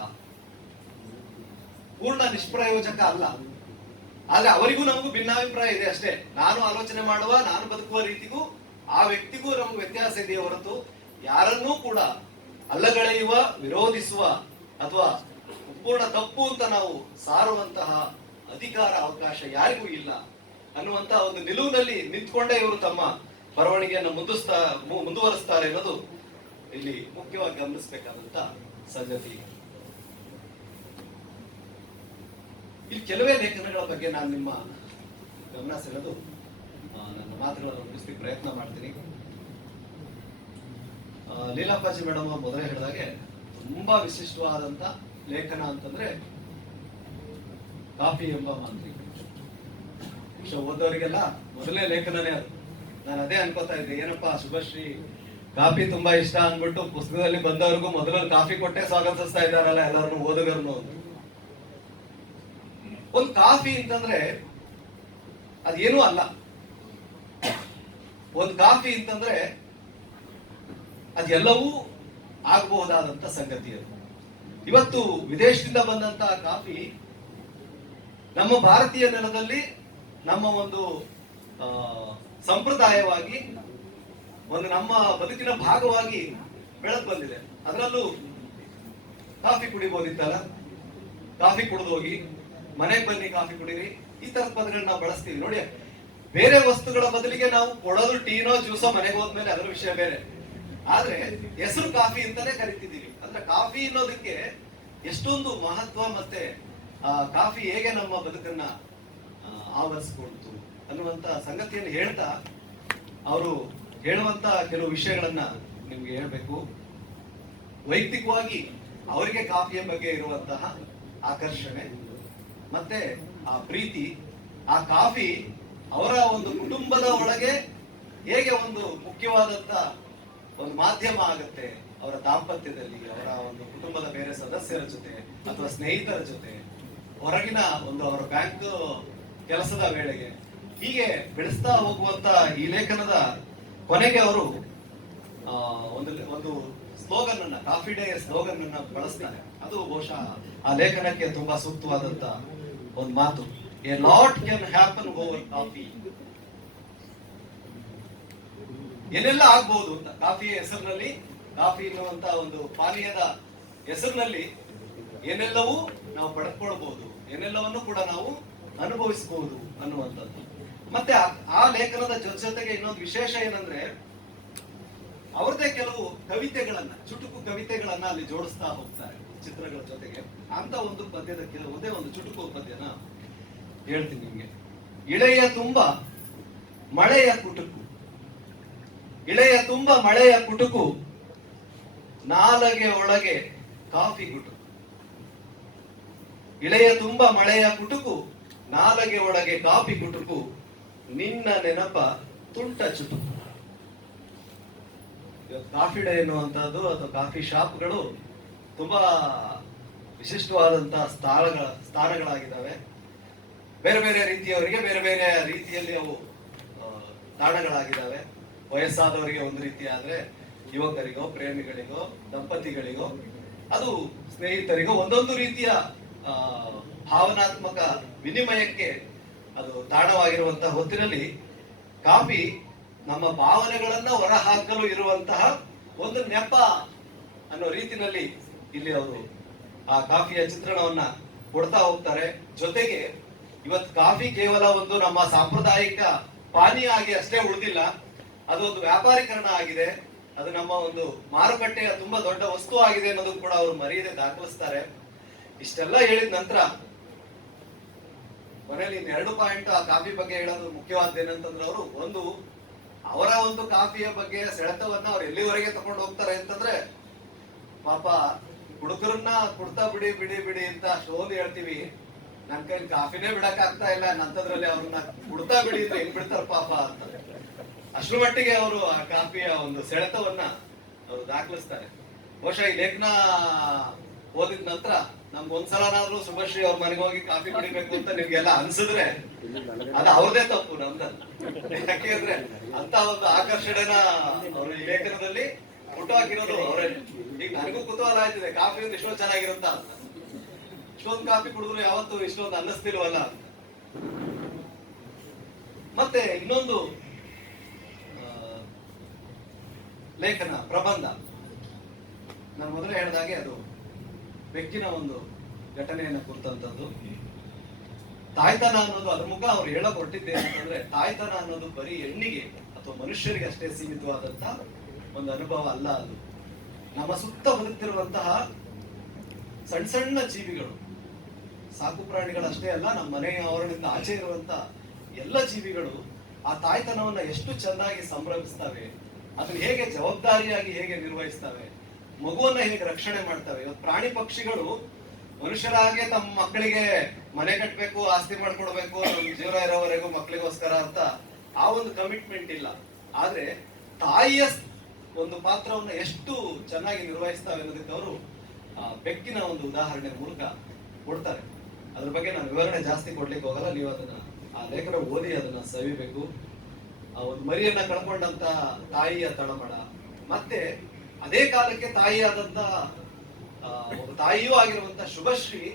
ಪೂರ್ಣ ನಿಷ್ಪ್ರಯೋಜಕ ಅಲ್ಲ. ಆದ್ರೆ ಅವರಿಗೂ ನಮಗೂ ಭಿನ್ನಾಭಿಪ್ರಾಯ ಇದೆ ಅಷ್ಟೇ. ನಾನು ಆಲೋಚನೆ ಮಾಡುವ, ನಾನು ಬದುಕುವ ರೀತಿಗೂ ಆ ವ್ಯಕ್ತಿಗೂ ನಮಗೂ ವ್ಯತ್ಯಾಸ ಇದೆಯೇ ಹೊರತು ಯಾರನ್ನೂ ಕೂಡ ಅಲ್ಲಗಳೆಯುವ, ವಿರೋಧಿಸುವ ಅಥವಾ ಸಂಪೂರ್ಣ ತಪ್ಪು ಅಂತ ನಾವು ಸಾರುವಂತಹ ಅಧಿಕಾರ, ಅವಕಾಶ ಯಾರಿಗೂ ಇಲ್ಲ ಅನ್ನುವಂತಹ ಒಂದು ನಿಲುವಿನಲ್ಲಿ ನಿಂತ್ಕೊಂಡೇ ಇವರು ತಮ್ಮ ಬರವಣಿಗೆಯನ್ನು ಮುಂದುವರಿಸ್ತಾರೆ ಅನ್ನೋದು ಇಲ್ಲಿ ಮುಖ್ಯವಾಗಿ ಗಮನಿಸಬೇಕಾದಂತ ಸಂಗತಿ. ಇಲ್ಲಿ ಕೆಲವೇ ಲೇಖನಗಳ ಬಗ್ಗೆ ನಾನು ನಿಮ್ಮ ಗಮನ ಸೆಳೆದು ನನ್ನ ಮಾತುಗಳನ್ನು ಮುಗಿಸ್ಲಿಕ್ಕೆ ಪ್ರಯತ್ನ ಮಾಡ್ತೀನಿ. ಲೀಲಾಪ್ಪಾಜಿ ಮೇಡಮ್ ಮೊದಲೇ ಹೇಳಿದಾಗೆ ತುಂಬಾ ವಿಶಿಷ್ಟವಾದಂತ ಲೇಖನ ಅಂತಂದ್ರೆ ಕಾಫಿ ಎಂಬ ಮಾಂತ್ರಿಕ. ಓದೋರಿಗೆಲ್ಲ ಮೊದಲನೇ ಲೇಖನನೇ ಅದು. ನಾನು ಅದೇ ಅನ್ಕೋತಾ ಇದ್ದೆ, ಏನಪ್ಪಾ ಶುಭಶ್ರೀ ಕಾಫಿ ತುಂಬಾ ಇಷ್ಟ ಅಂದ್ಬಿಟ್ಟು ಪುಸ್ತಕದಲ್ಲಿ ಬಂದವ್ರಿಗೂ ಮೊದಲಲ್ಲಿ ಕಾಫಿ ಕೊಟ್ಟೆ ಸ್ವಾಗತಿಸ್ತಾ ಇದ್ದಾರಲ್ಲ ಎಲ್ಲರನ್ನು, ಓದುಗರನ್ನು. ಒಂದು ಕಾಫಿ ಅಂತಂದ್ರೆ ಅದೇನೂ ಅಲ್ಲ. ಒಂದು ಕಾಫಿ ಅಂತಂದ್ರೆ ಅದೆಲ್ಲವೂ ಆಗಬಹುದಾದಂತ ಸಂಗತಿ ಅದು. ಇವತ್ತು ವಿದೇಶದಿಂದ ಬಂದಂತಹ ಕಾಫಿ ನಮ್ಮ ಭಾರತೀಯ ನೆಲದಲ್ಲಿ ನಮ್ಮ ಒಂದು ಸಂಪ್ರದಾಯವಾಗಿ, ಒಂದು ನಮ್ಮ ಬದುಕಿನ ಭಾಗವಾಗಿ ಬೆಳೆದು ಬಂದಿದೆ. ಅದರಲ್ಲೂ ಕಾಫಿ ಕುಡಿಬೋದಿತ್ತಲ್ಲ, ಕಾಫಿ ಕುಡಿದು ಹೋಗಿ, ಮನೆಗೆ ಬನ್ನಿ ಕಾಫಿ ಕುಡೀರಿ, ಈ ತರದ ಪದಗಳನ್ನ ನಾವು ಬಳಸ್ತೀವಿ ನೋಡಿ. ಬೇರೆ ವಸ್ತುಗಳ ಬದಲಿಗೆ ನಾವು ಕೊಡೋದು ಟೀನೋ ಜ್ಯೂಸೋ ಮನೆಗೆ ಹೋದ್ಮೇಲೆ ಅದರ ವಿಷಯ ಬೇರೆ. ಆದ್ರೆ ಹೆಸರು ಕಾಫಿ ಅಂತಾನೆ ಕರಿತಿದ್ದೀವಿ. ಅಂದ್ರೆ ಕಾಫಿ ಅನ್ನೋದಕ್ಕೆ ಎಷ್ಟೊಂದು ಮಹತ್ವ, ಮತ್ತೆ ಕಾಫಿ ಹೇಗೆ ನಮ್ಮ ಬದುಕನ್ನ ಆವರಿಸ್ಕೊಳ್ತು ಅನ್ನುವಂತ ಸಂಗತಿಯನ್ನು ಹೇಳ್ತಾ ಅವರು ಹೇಳುವಂತ ಕೆಲವು ವಿಷಯಗಳನ್ನ ನಿಮ್ಗೆ ಹೇಳ್ಬೇಕು. ವೈಯಕ್ತಿಕವಾಗಿ ಅವರಿಗೆ ಕಾಫಿಯ ಬಗ್ಗೆ ಇರುವಂತಹ ಆಕರ್ಷಣೆ ಮತ್ತೆ ಆ ಪ್ರೀತಿ, ಆ ಕಾಫಿ ಅವರ ಒಂದು ಕುಟುಂಬದ ಒಳಗೆ ಹೇಗೆ ಒಂದು ಮುಖ್ಯವಾದಂತ ಒಂದು ಮಾಧ್ಯಮ ಆಗುತ್ತೆ ಅವರ ದಾಂಪತ್ಯದಲ್ಲಿ, ಅವರ ಒಂದು ಕುಟುಂಬದ ಬೇರೆ ಸದಸ್ಯರ ಜೊತೆ ಅಥವಾ ಸ್ನೇಹಿತರ ಜೊತೆ, ಹೊರಗಿನ ಒಂದು ಅವರ ಬ್ಯಾಂಕ್ ಕೆಲಸದ ವೇಳೆಗೆ, ಹೀಗೆ ಬೆಳೆಸ್ತಾ ಹೋಗುವಂತ ಈ ಲೇಖನದ ಕೊನೆಗೆ ಅವರು ಒಂದು ಸ್ಲೋಗನ್ ಅನ್ನ, ಕಾಫಿ ಡೇ ಸ್ಲೋಗನ್ ಅನ್ನ ಬಳಸ್ತಾರೆ. ಅದು ಬಹುಶಃ ಆ ಲೇಖನಕ್ಕೆ ತುಂಬಾ ಸೂಕ್ತವಾದಂತ ಒಂದು ಮಾತು. A lot can happen over coffee. ಏನೆಲ್ಲ ಆಗ್ಬಹುದು ಅಂತ ಕಾಫಿಯ ಹೆಸರಿನಲ್ಲಿ, ಕಾಫಿ ಎನ್ನುವಂತ ಒಂದು ಪಾನೀಯದ ಹೆಸರಿನಲ್ಲಿ ಏನೆಲ್ಲವೂ ನಾವು ಪಡೆದುಕೊಳ್ಳಬಹುದು, ಏನೆಲ್ಲವನ್ನು ಕೂಡ ನಾವು ಅನುಭವಿಸಬಹುದು ಅನ್ನುವಂಥದ್ದು. ಮತ್ತೆ ಆ ಲೇಖನದ ಜೊತೆಗೆ ಇನ್ನೊಂದು ವಿಶೇಷ ಏನಂದ್ರೆ, ಅವ್ರದೇ ಕೆಲವು ಕವಿತೆಗಳನ್ನ, ಚುಟುಕು ಕವಿತೆಗಳನ್ನ ಅಲ್ಲಿ ಜೋಡಿಸ್ತಾ ಹೋಗ್ತಾರೆ ಚಿತ್ರಗಳ ಜೊತೆಗೆ. ಅಂತ ಒಂದು ಪದ್ಯದ ಕೆಲವುದೇ ಒಂದು ಚುಟುಕು ಪದ್ಯನ ಹೇಳ್ತೀನಿ ನಿಮ್ಗೆ. ಇಳೆಯ ತುಂಬ ಮಳೆಯ ಕುಟುಕು, ಇಳೆಯ ತುಂಬ ಮಳೆಯ ಕುಟುಕು, ನಾಲಗೆ ಒಳಗೆ ಕಾಫಿ ಗುಟುಕು. ಇಳೆಯ ತುಂಬ ಮಳೆಯ ಕುಟುಕು, ನಾಲಗೆ ಒಳಗೆ ಕಾಫಿ ಗುಟುಕು, ನಿನ್ನ ನೆನಪ ತುಂಟ ಚುಟುಕು. ಕಾಫಿ ಡೇ ಎನ್ನುವಂತಹದ್ದು ಅಥವಾ ಕಾಫಿ ಶಾಪ್ಗಳು ತುಂಬಾ ವಿಶಿಷ್ಟವಾದಂತಹ ಸ್ಥಾನಗಳಾಗಿದ್ದಾವೆ. ಬೇರೆ ಬೇರೆ ರೀತಿಯವರಿಗೆ ಬೇರೆ ಬೇರೆ ರೀತಿಯಲ್ಲಿ ಅವು ತಾಣಗಳಾಗಿದ್ದಾವೆ. ವಯಸ್ಸಾದವರಿಗೆ ಒಂದು ರೀತಿ ಆದ್ರೆ, ಯುವಕರಿಗೋ, ಪ್ರೇಮಿಗಳಿಗೋ, ದಂಪತಿಗಳಿಗೋ, ಅದು ಸ್ನೇಹಿತರಿಗೋ ಒಂದೊಂದು ರೀತಿಯ ಭಾವನಾತ್ಮಕ ವಿನಿಮಯಕ್ಕೆ ಅದು ತಾಣವಾಗಿರುವಂತಹ ಹೊತ್ತಿನಲ್ಲಿ ಕಾಫಿ ನಮ್ಮ ಭಾವನೆಗಳನ್ನ ಹೊರಹಾಕಲು ಇರುವಂತಹ ಒಂದು ನೆಪ ಅನ್ನೋ ರೀತಿನಲ್ಲಿ ಇಲ್ಲಿ ಅವರು ಆ ಕಾಫಿಯ ಚಿತ್ರಣವನ್ನ ಕೊಡ್ತಾ ಹೋಗ್ತಾರೆ. ಜೊತೆಗೆ ಇವತ್ತು ಕಾಫಿ ಕೇವಲ ಒಂದು ನಮ್ಮ ಸಾಂಪ್ರದಾಯಿಕ ಪಾನೀಯ ಆಗಿ ಅಷ್ಟೇ ಉಳಿದಿಲ್ಲ, ಅದೊಂದು ವ್ಯಾಪಾರೀಕರಣ ಆಗಿದೆ, ಅದು ನಮ್ಮ ಒಂದು ಮಾರುಕಟ್ಟೆಯ ತುಂಬಾ ದೊಡ್ಡ ವಸ್ತು ಆಗಿದೆ ಅನ್ನೋದು ಕೂಡ ಅವರು ಮರೆಯದೆ ದಾಖಲಿಸ್ತಾರೆ. ಇಷ್ಟೆಲ್ಲ ಹೇಳಿದ ನಂತರ ಮನೇಲಿ ಇನ್ನೆರಡು ಪಾಯಿಂಟ್ ಆ ಕಾಫಿ ಬಗ್ಗೆ ಹೇಳೋದು ಮುಖ್ಯವಾದ್ದೇನಂತಂದ್ರೆ, ಅವರು ಒಂದು ಅವರ ಒಂದು ಕಾಫಿಯ ಬಗ್ಗೆ ಸೆಳೆತವನ್ನ ಅವ್ರು ಎಲ್ಲಿವರೆಗೆ ತಗೊಂಡು ಹೋಗ್ತಾರೆ ಅಂತಂದ್ರೆ, ಪಾಪ ಹುಡುಗರನ್ನ ಕುಡ್ತಾ ಬಿಡಿ ಬಿಡಿ ಬಿಡಿ ಅಂತ ಅಷ್ಟೊಂದು ಹೇಳ್ತೀವಿ, ನನ್ ಕೈ ಕಾಫಿನೇ ಬಿಡಕ್ ಆಗ್ತಾ ಇಲ್ಲ, ನಂತದ್ರಲ್ಲಿ ಅವ್ರನ್ನ ಕುಡ್ತಾ ಬಿಡಿ ಅಂದ್ರೆ ಹೆಂಗ್ ಬಿಡ್ತಾರ ಪಾಪ ಅಂತ. ಅಷ್ಟ್ರ ಮಟ್ಟಿಗೆ ಅವರು ಆ ಕಾಫಿಯ ಒಂದು ಸೆಳೆತವನ್ನ ಅವರು ದಾಖಲಿಸ್ತಾರೆ. ಬಹುಶಃ ಈ ಲೇಖನ ಓದಿದ ನಂತರ ನಮ್ಗೆ ಒಂದ್ಸಲನಾದ್ರೂ ಶುಭಶ್ರೀ ಅವ್ರ ಮನೆಗೆ ಹೋಗಿ ಕಾಫಿ ಕುಡಿಬೇಕು ಅಂತ ನಿಮ್ಗೆಲ್ಲ ಅನ್ಸಿದ್ರೆ ಅದು ಅವ್ರದೇ ತಪ್ಪು, ನಮ್ದಲ್ಲ. ಯಾಕೆಂದ್ರೆ ಅಂತ ಒಂದು ಆಕರ್ಷಣೆನ ಅವರು ಈ ಲೇಖನದಲ್ಲಿ ಹುಟ್ಟುಹಾಕಿರೋದು ಅವರೇ. ಈಗ ನನಗೂ ಕುತೂಹಲ ಆಯ್ತಿದೆ, ಕಾಫಿ ಒಂದು ಇಷ್ಟೊಂದು ಚೆನ್ನಾಗಿರುತ್ತಾ ಅಂತ. ಇಷ್ಟೊಂದು ಕಾಫಿ ಕುಡಿದ್ರು ಯಾವತ್ತು ಇಷ್ಟೊಂದು ಅನ್ನಿಸ್ತಿಲ್ವಲ್ಲ ಅಂತ. ಮತ್ತೆ ಇನ್ನೊಂದು ಲೇಖನ ಪ್ರಬಂಧ, ನಾನು ಮೊದಲೇ ಹೇಳಿದಾಗೆ ಅದು ಬೆಕ್ಕಿನ ಒಂದು ಘಟನೆಯನ್ನು ಕುರಿತಂತದ್ದು. ತಾಯ್ತನ ಅನ್ನೋದು ಅದ್ರ ಮುಖ ಅವ್ರು ಹೇಳಕ್ ಹೊರಟಿದ್ದೇನೆ ಅಂತಂದ್ರೆ, ತಾಯ್ತನ ಅನ್ನೋದು ಬರೀ ಹೆಣ್ಣಿಗೆ ಅಥವಾ ಮನುಷ್ಯರಿಗೆ ಅಷ್ಟೇ ಸೀಮಿತವಾದಂತ ಒಂದು ಅನುಭವ ಅಲ್ಲ. ಅದು ನಮ್ಮ ಸುತ್ತ ಬದುಕ್ತಿರುವಂತಹ ಸಣ್ಣ ಸಣ್ಣ ಜೀವಿಗಳು, ಸಾಕು ಪ್ರಾಣಿಗಳಷ್ಟೇ ಅಲ್ಲ, ನಮ್ಮ ಮನೆಯ ಆವರಣದಿಂದ ಆಚೆ ಇರುವಂತ ಎಲ್ಲ ಜೀವಿಗಳು ಆ ತಾಯ್ತನವನ್ನ ಎಷ್ಟು ಚೆನ್ನಾಗಿ ಸಂಭ್ರಮಿಸ್ತವೆ, ಅದನ್ನ ಹೇಗೆ ಜವಾಬ್ದಾರಿಯಾಗಿ ಹೇಗೆ ನಿರ್ವಹಿಸ್ತವೆ, ಮಗುವನ್ನ ಹೇಗೆ ರಕ್ಷಣೆ ಮಾಡ್ತವೆ. ಇವತ್ತು ಪ್ರಾಣಿ ಪಕ್ಷಿಗಳು ಮನುಷ್ಯರ ಹಾಗೆ ತಮ್ಮ ಮಕ್ಕಳಿಗೆ ಮನೆ ಕಟ್ಟಬೇಕು, ಆಸ್ತಿ ಮಾಡ್ಕೊಡ್ಬೇಕು, ನಮ್ ಜೀವನ ಇರೋವರೆಗೂ ಮಕ್ಕಳಿಗೋಸ್ಕರ ಅಂತ ಆ ಒಂದು ಕಮಿಟ್ಮೆಂಟ್ ಇಲ್ಲ. ಆದ್ರೆ ತಾಯಿಯ ಒಂದು ಪಾತ್ರವನ್ನ ಎಷ್ಟು ಚೆನ್ನಾಗಿ ನಿರ್ವಹಿಸ್ತವೆ ಅನ್ನೋದಕ್ಕೆ ಅವರು ಬೆಕ್ಕಿನ ಒಂದು ಉದಾಹರಣೆ ಮೂಲಕ ಕೊಡ್ತಾರೆ. ಅದ್ರ ಬಗ್ಗೆ ನಾನು ವಿವರಣೆ ಜಾಸ್ತಿ ಕೊಡ್ಲಿಕ್ಕೆ ಹೋಗಲ್ಲ, ನೀವು ಅದನ್ನ ಆ ಲೇಖನ ಓದಿ ಅದನ್ನ ಸವಿಬೇಕು. ಆ ಒಂದು ಮರಿಯನ್ನ ಕಳ್ಕೊಂಡಂತ ತಾಯಿಯ ತಳಮಳ, ಮತ್ತೆ ಅದೇ ಕಾಲಕ್ಕೆ ತಾಯಿಯಾದಂತ ಒಂದು ತಾಯಿಯೂ ಆಗಿರುವಂತ ಶುಭಶ್ರೀ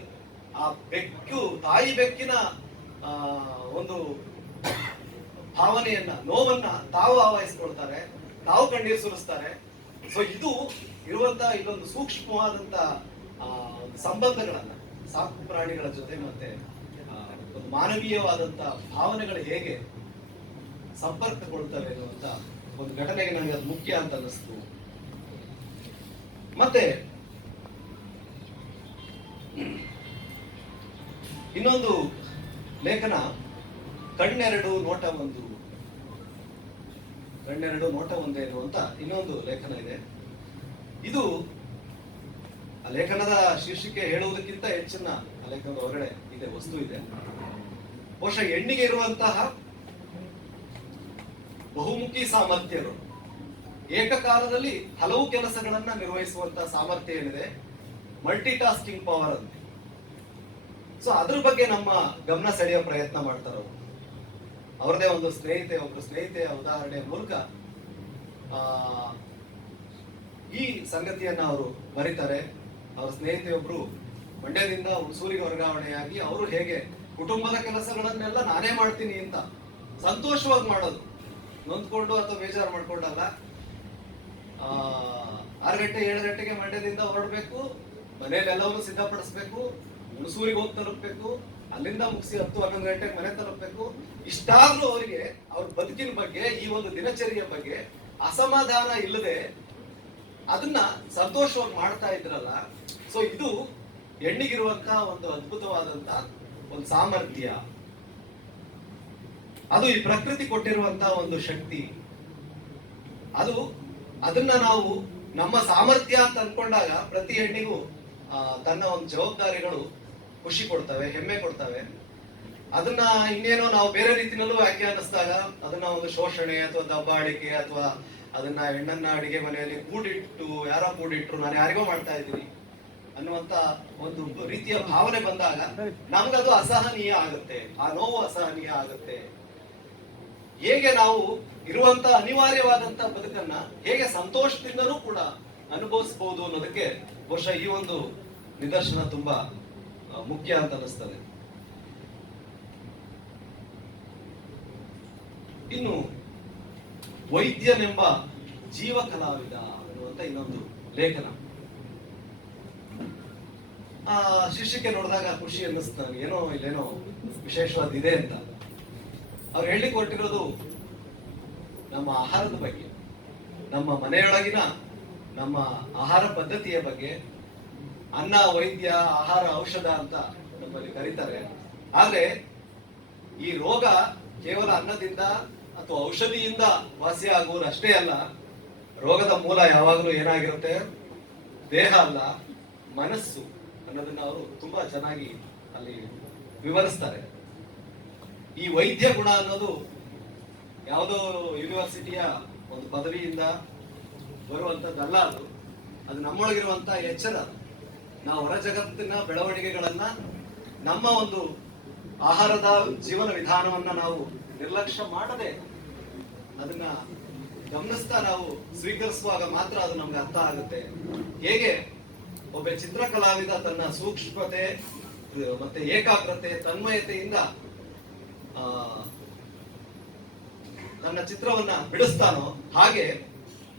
ಆ ಬೆಕ್ಕು, ತಾಯಿ ಬೆಕ್ಕಿನ ಒಂದು ಭಾವನೆಯನ್ನ, ನೋವನ್ನ ತಾವು ಆವಹಿಸ್ಕೊಳ್ತಾರೆ, ತಾವು ಕಣ್ಣೀರು ಸುರಿಸ್ತಾರೆ. ಸೊ ಇದು ಇರುವಂತ ಇಲ್ಲೊಂದು ಸೂಕ್ಷ್ಮವಾದಂತ ಸಂಬಂಧಗಳನ್ನ ಸಾಕು ಪ್ರಾಣಿಗಳ ಜೊತೆ ಮತ್ತೆ ಒಂದು ಮಾನವೀಯವಾದಂತ ಭಾವನೆಗಳು ಹೇಗೆ ಸಂಪರ್ಕಗೊಳ್ತವೆ ಅನ್ನುವಂತ ಒಂದು ಘಟನೆಗೆ ನನಗೆ ಅದು ಮುಖ್ಯ ಅಂತ ಅನ್ನಿಸ್ತು. ಮತ್ತೆ ಇನ್ನೊಂದು ಲೇಖನ ಕಣ್ಣೆರಡು ನೋಟ ಒಂದು, ಕಣ್ಣೆರಡು ನೋಟ ಒಂದೇನು ಅಂತ ಇನ್ನೊಂದು ಲೇಖನ ಇದೆ. ಇದು ಆ ಲೇಖನದ ಶೀರ್ಷಿಕೆ ಹೇಳುವುದಕ್ಕಿಂತ ಹೆಚ್ಚಿನ ಆ ಲೇಖನದ ಹೊರಗಡೆ ಇದೆ, ವಸ್ತು ಇದೆ. ಬಹುಶಃ ಹೆಣ್ಣಿಗೆ ಇರುವಂತಹ ಬಹುಮುಖಿ ಸಾಮರ್ಥ್ಯರು, ಏಕಕಾಲದಲ್ಲಿ ಹಲವು ಕೆಲಸಗಳನ್ನ ನಿರ್ವಹಿಸುವಂತಹ ಸಾಮರ್ಥ್ಯ ಏನಿದೆ, ಮಲ್ಟಿ ಟಾಸ್ಕಿಂಗ್ ಪವರ್ ಅಂತ. ಸೊ ಅದ್ರ ಬಗ್ಗೆ ನಮ್ಮ ಗಮನ ಸೆಳೆಯೋ ಪ್ರಯತ್ನ ಮಾಡ್ತಾರೆ ಅವರು. ಅವರದೇ ಒಂದು ಒಬ್ರು ಸ್ನೇಹಿತೆಯ ಉದಾಹರಣೆಯ ಮೂಲಕ ಈ ಸಂಗತಿಯನ್ನ ಅವರು ಬರೀತಾರೆ. ಅವ್ರ ಸ್ನೇಹಿತೆಯೊಬ್ರು ಮಂಡ್ಯದಿಂದ ಹುಣಸೂರಿಗೆ ವರ್ಗಾವಣೆಯಾಗಿ ಅವರು ಹೇಗೆ ಕುಟುಂಬದ ಕೆಲಸಗಳನ್ನೆಲ್ಲ ನಾನೇ ಮಾಡ್ತೀನಿ ಅಂತ ಸಂತೋಷವಾಗಿ ಮಾಡೋದು, ನೊಂದ್ಕೊಂಡು ಅಥವಾ ಬೇಜಾರು ಮಾಡ್ಕೊಂಡಲ್ಲ. 6 ಗಂಟೆ 7 ಗಂಟೆಗೆ ಮಂಡ್ಯದಿಂದ ಹೊರಡ್ಬೇಕು, ಮನೇಲಿ ಎಲ್ಲವನ್ನೂ ಸಿದ್ಧಪಡಿಸ್ಬೇಕು, ಹುಣಸೂರಿಗೆ ಹೋಗಿ ತಲುಪಬೇಕು, ಅಲ್ಲಿಂದ ಮುಗಿಸಿ 10-11 ಗಂಟೆಗೆ ಮನೆ ತಲುಪಬೇಕು. ಇಷ್ಟಾದ್ರೂ ಅವರಿಗೆ ಅವ್ರ ಬದುಕಿನ ಬಗ್ಗೆ, ಈ ಒಂದು ದಿನಚರಿಯ ಬಗ್ಗೆ ಅಸಮಾಧಾನ ಇಲ್ಲದೆ ಅದನ್ನ ಸಂತೋಷವಾಗಿ ಮಾಡ್ತಾ ಇದ್ರಲ್ಲ. ಸೊ ಇದು ಹೆಣ್ಣಿಗಿರುವಂತಹ ಒಂದು ಅದ್ಭುತವಾದಂತ ಒಂದು ಸಾಮರ್ಥ್ಯ, ಅದು ಈ ಪ್ರಕೃತಿ ಕೊಟ್ಟಿರುವಂತಹ ಒಂದು ಶಕ್ತಿ. ಅದನ್ನ ನಾವು ನಮ್ಮ ಸಾಮರ್ಥ್ಯ ಅಂತ ಅನ್ಕೊಂಡಾಗ ಪ್ರತಿ ಹೆಣ್ಣಿಗೂ ತನ್ನ ಒಂದು ಜವಾಬ್ದಾರಿಗಳು ಖುಷಿ ಕೊಡ್ತವೆ, ಹೆಮ್ಮೆ ಕೊಡ್ತವೆ. ಅದನ್ನ ಇನ್ನೇನೋ ನಾವು ಬೇರೆ ರೀತಿನಲ್ಲೂ ವ್ಯಾಖ್ಯಾನಿಸಿದಾಗ ಅದನ್ನ ಒಂದು ಶೋಷಣೆ ಅಥವಾ ದಬ್ಬಾಳಿಕೆ, ಅಥವಾ ಅದನ್ನ ಹೆಣ್ಣನ್ನ ಅಡಿಗೆ ಮನೆಯಲ್ಲಿ ಕೂಡಿಟ್ಟು, ಯಾರೋ ಕೂಡಿಟ್ರು ನಾನು ಯಾರಿಗೋ ಮಾಡ್ತಾ ಇದ್ದೀನಿ ಅನ್ನುವಂತ ಒಂದು ರೀತಿಯ ಭಾವನೆ ಬಂದಾಗ ನಮ್ಗದು ಅಸಹನೀಯ ಆಗುತ್ತೆ, ಆ ನೋವು ಅಸಹನೀಯ ಆಗುತ್ತೆ. ಹೇಗೆ ನಾವು ಇರುವಂತ ಅನಿವಾರ್ಯವಾದಂತ ಬದುಕನ್ನ ಹೇಗೆ ಸಂತೋಷದಿಂದನೂ ಕೂಡ ಅನುಭವಿಸಬಹುದು ಅನ್ನೋದಕ್ಕೆ ಬಹುಶಃ ಈ ಒಂದು ನಿದರ್ಶನ ತುಂಬಾ ಮುಖ್ಯ ಅಂತ ಅನಿಸ್ತದೆ. ಇನ್ನು ವೈದ್ಯನೆಂಬ ಜೀವ ಕಲಾವಿದ ಅನ್ನುವಂತ ಇನ್ನೊಂದು ಲೇಖನ. ಆ ಶೀರ್ಷಿಕೆ ನೋಡಿದಾಗ ಖುಷಿ ಅನ್ನಿಸ್ತು ನನಗೆ, ಏನೋ ಇಲ್ಲೇನೋ ವಿಶೇಷವಾದ ಇದೆ ಅಂತ. ಅವ್ರು ಹೇಳಿಕ್ಕೆ ಹೊರಟಿರೋದು ನಮ್ಮ ಆಹಾರದ ಬಗ್ಗೆ, ನಮ್ಮ ಮನೆಯೊಳಗಿನ ನಮ್ಮ ಆಹಾರ ಪದ್ಧತಿಯ ಬಗ್ಗೆ. ಅನ್ನ ವೈದ್ಯ, ಆಹಾರ ಔಷಧ ಅಂತ ನಮ್ಮಲ್ಲಿ ಕರೀತಾರೆ. ಆದ್ರೆ ಈ ರೋಗ ಕೇವಲ ಅನ್ನದಿಂದ ಅಥವಾ ಔಷಧಿಯಿಂದ ವಾಸಿ ಆಗುವುದು ಅಷ್ಟೇ ಅಲ್ಲ. ರೋಗದ ಮೂಲ ಯಾವಾಗಲೂ ಏನಾಗಿರುತ್ತೆ, ದೇಹ ಅಲ್ಲ ಮನಸ್ಸು ಅನ್ನೋದನ್ನ ಅವರು ತುಂಬಾ ಚೆನ್ನಾಗಿ ಅಲ್ಲಿ ವಿವರಿಸ್ತಾರೆ. ಈ ವೈದ್ಯ ಗುಣ ಅನ್ನೋದು ಯಾವುದೋ ಯೂನಿವರ್ಸಿಟಿಯ ಒಂದು ಪದವಿಯಿಂದ ಬರುವಂತದ್ದಲ್ಲ. ಅದು ನಮ್ಮೊಳಗಿರುವಂತ ಎಚ್ಚರ. ನಾವು ಹೊರ ಜಗತ್ತಿನ ಬೆಳವಣಿಗೆಗಳನ್ನ, ನಮ್ಮ ಒಂದು ಆಹಾರದ ಜೀವನ ವಿಧಾನವನ್ನ ನಾವು ನಿರ್ಲಕ್ಷ್ಯ ಮಾಡದೆ ಅದನ್ನ ಗಮನಿಸ್ತಾ ನಾವು ಸ್ವೀಕರಿಸುವಾಗ ಮಾತ್ರ ಅದು ನಮ್ಗೆ ಅರ್ಥ ಆಗುತ್ತೆ. ಹೇಗೆ ಒಬ್ಬ ಚಿತ್ರಕಲಾವಿದ ತನ್ನ ಸೂಕ್ಷ್ಮತೆ ಮತ್ತೆ ಏಕಾಗ್ರತೆ, ತನ್ಮಯತೆಯಿಂದ ನನ್ನ ಚಿತ್ರವನ್ನ ಬಿಡಿಸ್ತಾನೋ ಹಾಗೆ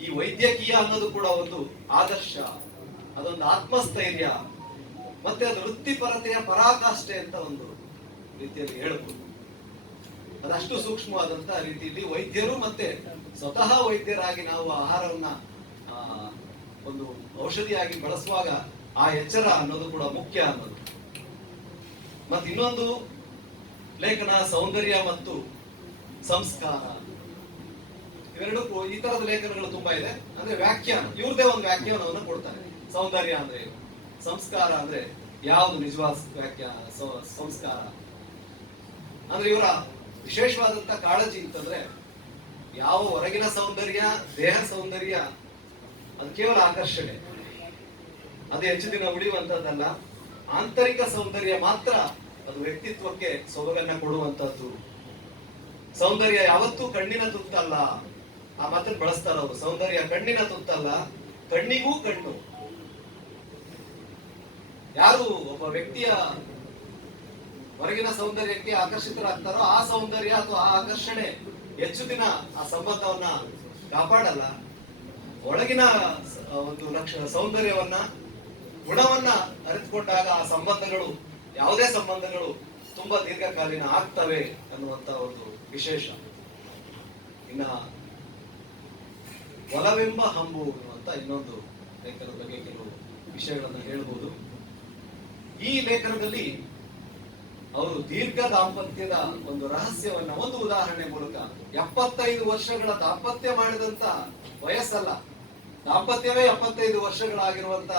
ಈ ವೈದ್ಯಕೀಯ ಅನ್ನೋದು ಕೂಡ ಒಂದು ಆದರ್ಶ, ಅದೊಂದು ಆತ್ಮಸ್ಥೈರ್ಯ, ಮತ್ತೆ ಅದು ವೃತ್ತಿಪರತೆಯ ಪರಾಕಾಷ್ಠೆ ಅಂತ ಒಂದು ರೀತಿಯಲ್ಲಿ ಹೇಳಬಹುದು. ಅದಷ್ಟು ಸೂಕ್ಷ್ಮವಾದಂತ ರೀತಿಯಲ್ಲಿ ವೈದ್ಯರು ಮತ್ತೆ ಸ್ವತಃ ವೈದ್ಯರಾಗಿ ನಾವು ಆಹಾರವನ್ನ ಒಂದು ಔಷಧಿಯಾಗಿ ಬಳಸುವಾಗ ಆ ಎಚ್ಚರ ಅನ್ನೋದು ಕೂಡ ಮುಖ್ಯ ಅನ್ನೋದು. ಮತ್ತೆ ಇನ್ನೊಂದು ಲೇಖನ ಸೌಂದರ್ಯ ಮತ್ತು ಸಂಸ್ಕಾರ, ಇವೆರಡು ಈ ತರದ ಲೇಖನಗಳು ತುಂಬಾ ಇದೆ. ಅಂದ್ರೆ ವ್ಯಾಖ್ಯಾನ, ಇವ್ರದೇ ಒಂದು ವ್ಯಾಖ್ಯಾನವನ್ನು ಕೊಡ್ತಾರೆ. ಸೌಂದರ್ಯ ಅಂದ್ರೆ ಏನು, ಸಂಸ್ಕಾರ ಅಂದ್ರೆ ಯಾವುದು ನಿಜವಾದ ವ್ಯಾಖ್ಯಾನ, ಸಂಸ್ಕಾರ ಅಂದ್ರೆ ಇವರ ವಿಶೇಷವಾದಂತ ಕಾಳಜಿ ಅಂತಂದ್ರೆ ಯಾವ ಹೊರಗಿನ ಸೌಂದರ್ಯ, ದೇಹ ಸೌಂದರ್ಯ ಅದು ಕೇವಲ ಆಕರ್ಷಣೆ, ಅದು ಹೆಚ್ಚು ದಿನ ಉಳಿಯುವಂತದ್ದಲ್ಲ. ಆಂತರಿಕ ಸೌಂದರ್ಯ ಮಾತ್ರ ಅದು ವ್ಯಕ್ತಿತ್ವಕ್ಕೆ ಸೊಬಗನ್ನ ಕೊಡುವಂತದ್ದು. ಸೌಂದರ್ಯ ಯಾವತ್ತೂ ಕಣ್ಣಿನ ತುತ್ತಲ್ಲ, ಆ ಮಾತನ್ನು ಬಳಸ್ತಾರ ಅವರು. ಸೌಂದರ್ಯ ಕಣ್ಣಿನ ತುತ್ತಲ್ಲ, ಕಣ್ಣಿಗೂ ಕಣ್ಣು. ಯಾರು ಒಬ್ಬ ವ್ಯಕ್ತಿಯ ಹೊರಗಿನ ಸೌಂದರ್ಯಕ್ಕೆ ಆಕರ್ಷಿತರಾಗ್ತಾರೋ ಆ ಸೌಂದರ್ಯ ಅಥವಾ ಆ ಆಕರ್ಷಣೆ ಹೆಚ್ಚು ದಿನ ಆ ಸಂಬಂಧವನ್ನ ಕಾಪಾಡಲ್ಲ. ಒಳಗಿನ ಒಂದು ಸೌಂದರ್ಯವನ್ನ, ಗುಣವನ್ನ ಅರಿತುಕೊಂಡಾಗ ಆ ಸಂಬಂಧಗಳು, ಯಾವುದೇ ಸಂಬಂಧಗಳು ತುಂಬಾ ದೀರ್ಘಕಾಲೀನ ಆಗ್ತವೆ ಅನ್ನುವಂತ ಒಂದು ವಿಶೇಷ. ಇನ್ನ ಒಲವೆಂಬ ಹಂಬು ಅನ್ನುವಂತ ಇನ್ನೊಂದು ಲೇಖನದ ಬಗ್ಗೆ ಕೆಲವು ವಿಷಯಗಳನ್ನು ಹೇಳ್ಬೋದು. ಈ ಲೇಖನದಲ್ಲಿ ಅವರು ದೀರ್ಘ ದಾಂಪತ್ಯದ ಒಂದು ರಹಸ್ಯವನ್ನ ಒಂದು ಉದಾಹರಣೆ ಮೂಲಕ, 75 ವರ್ಷಗಳ ದಾಂಪತ್ಯ ಮಾಡಿದಂತ ವಯಸ್ಸಲ್ಲ, ದಾಂಪತ್ಯವೇ 75 ವರ್ಷಗಳಾಗಿರುವಂತ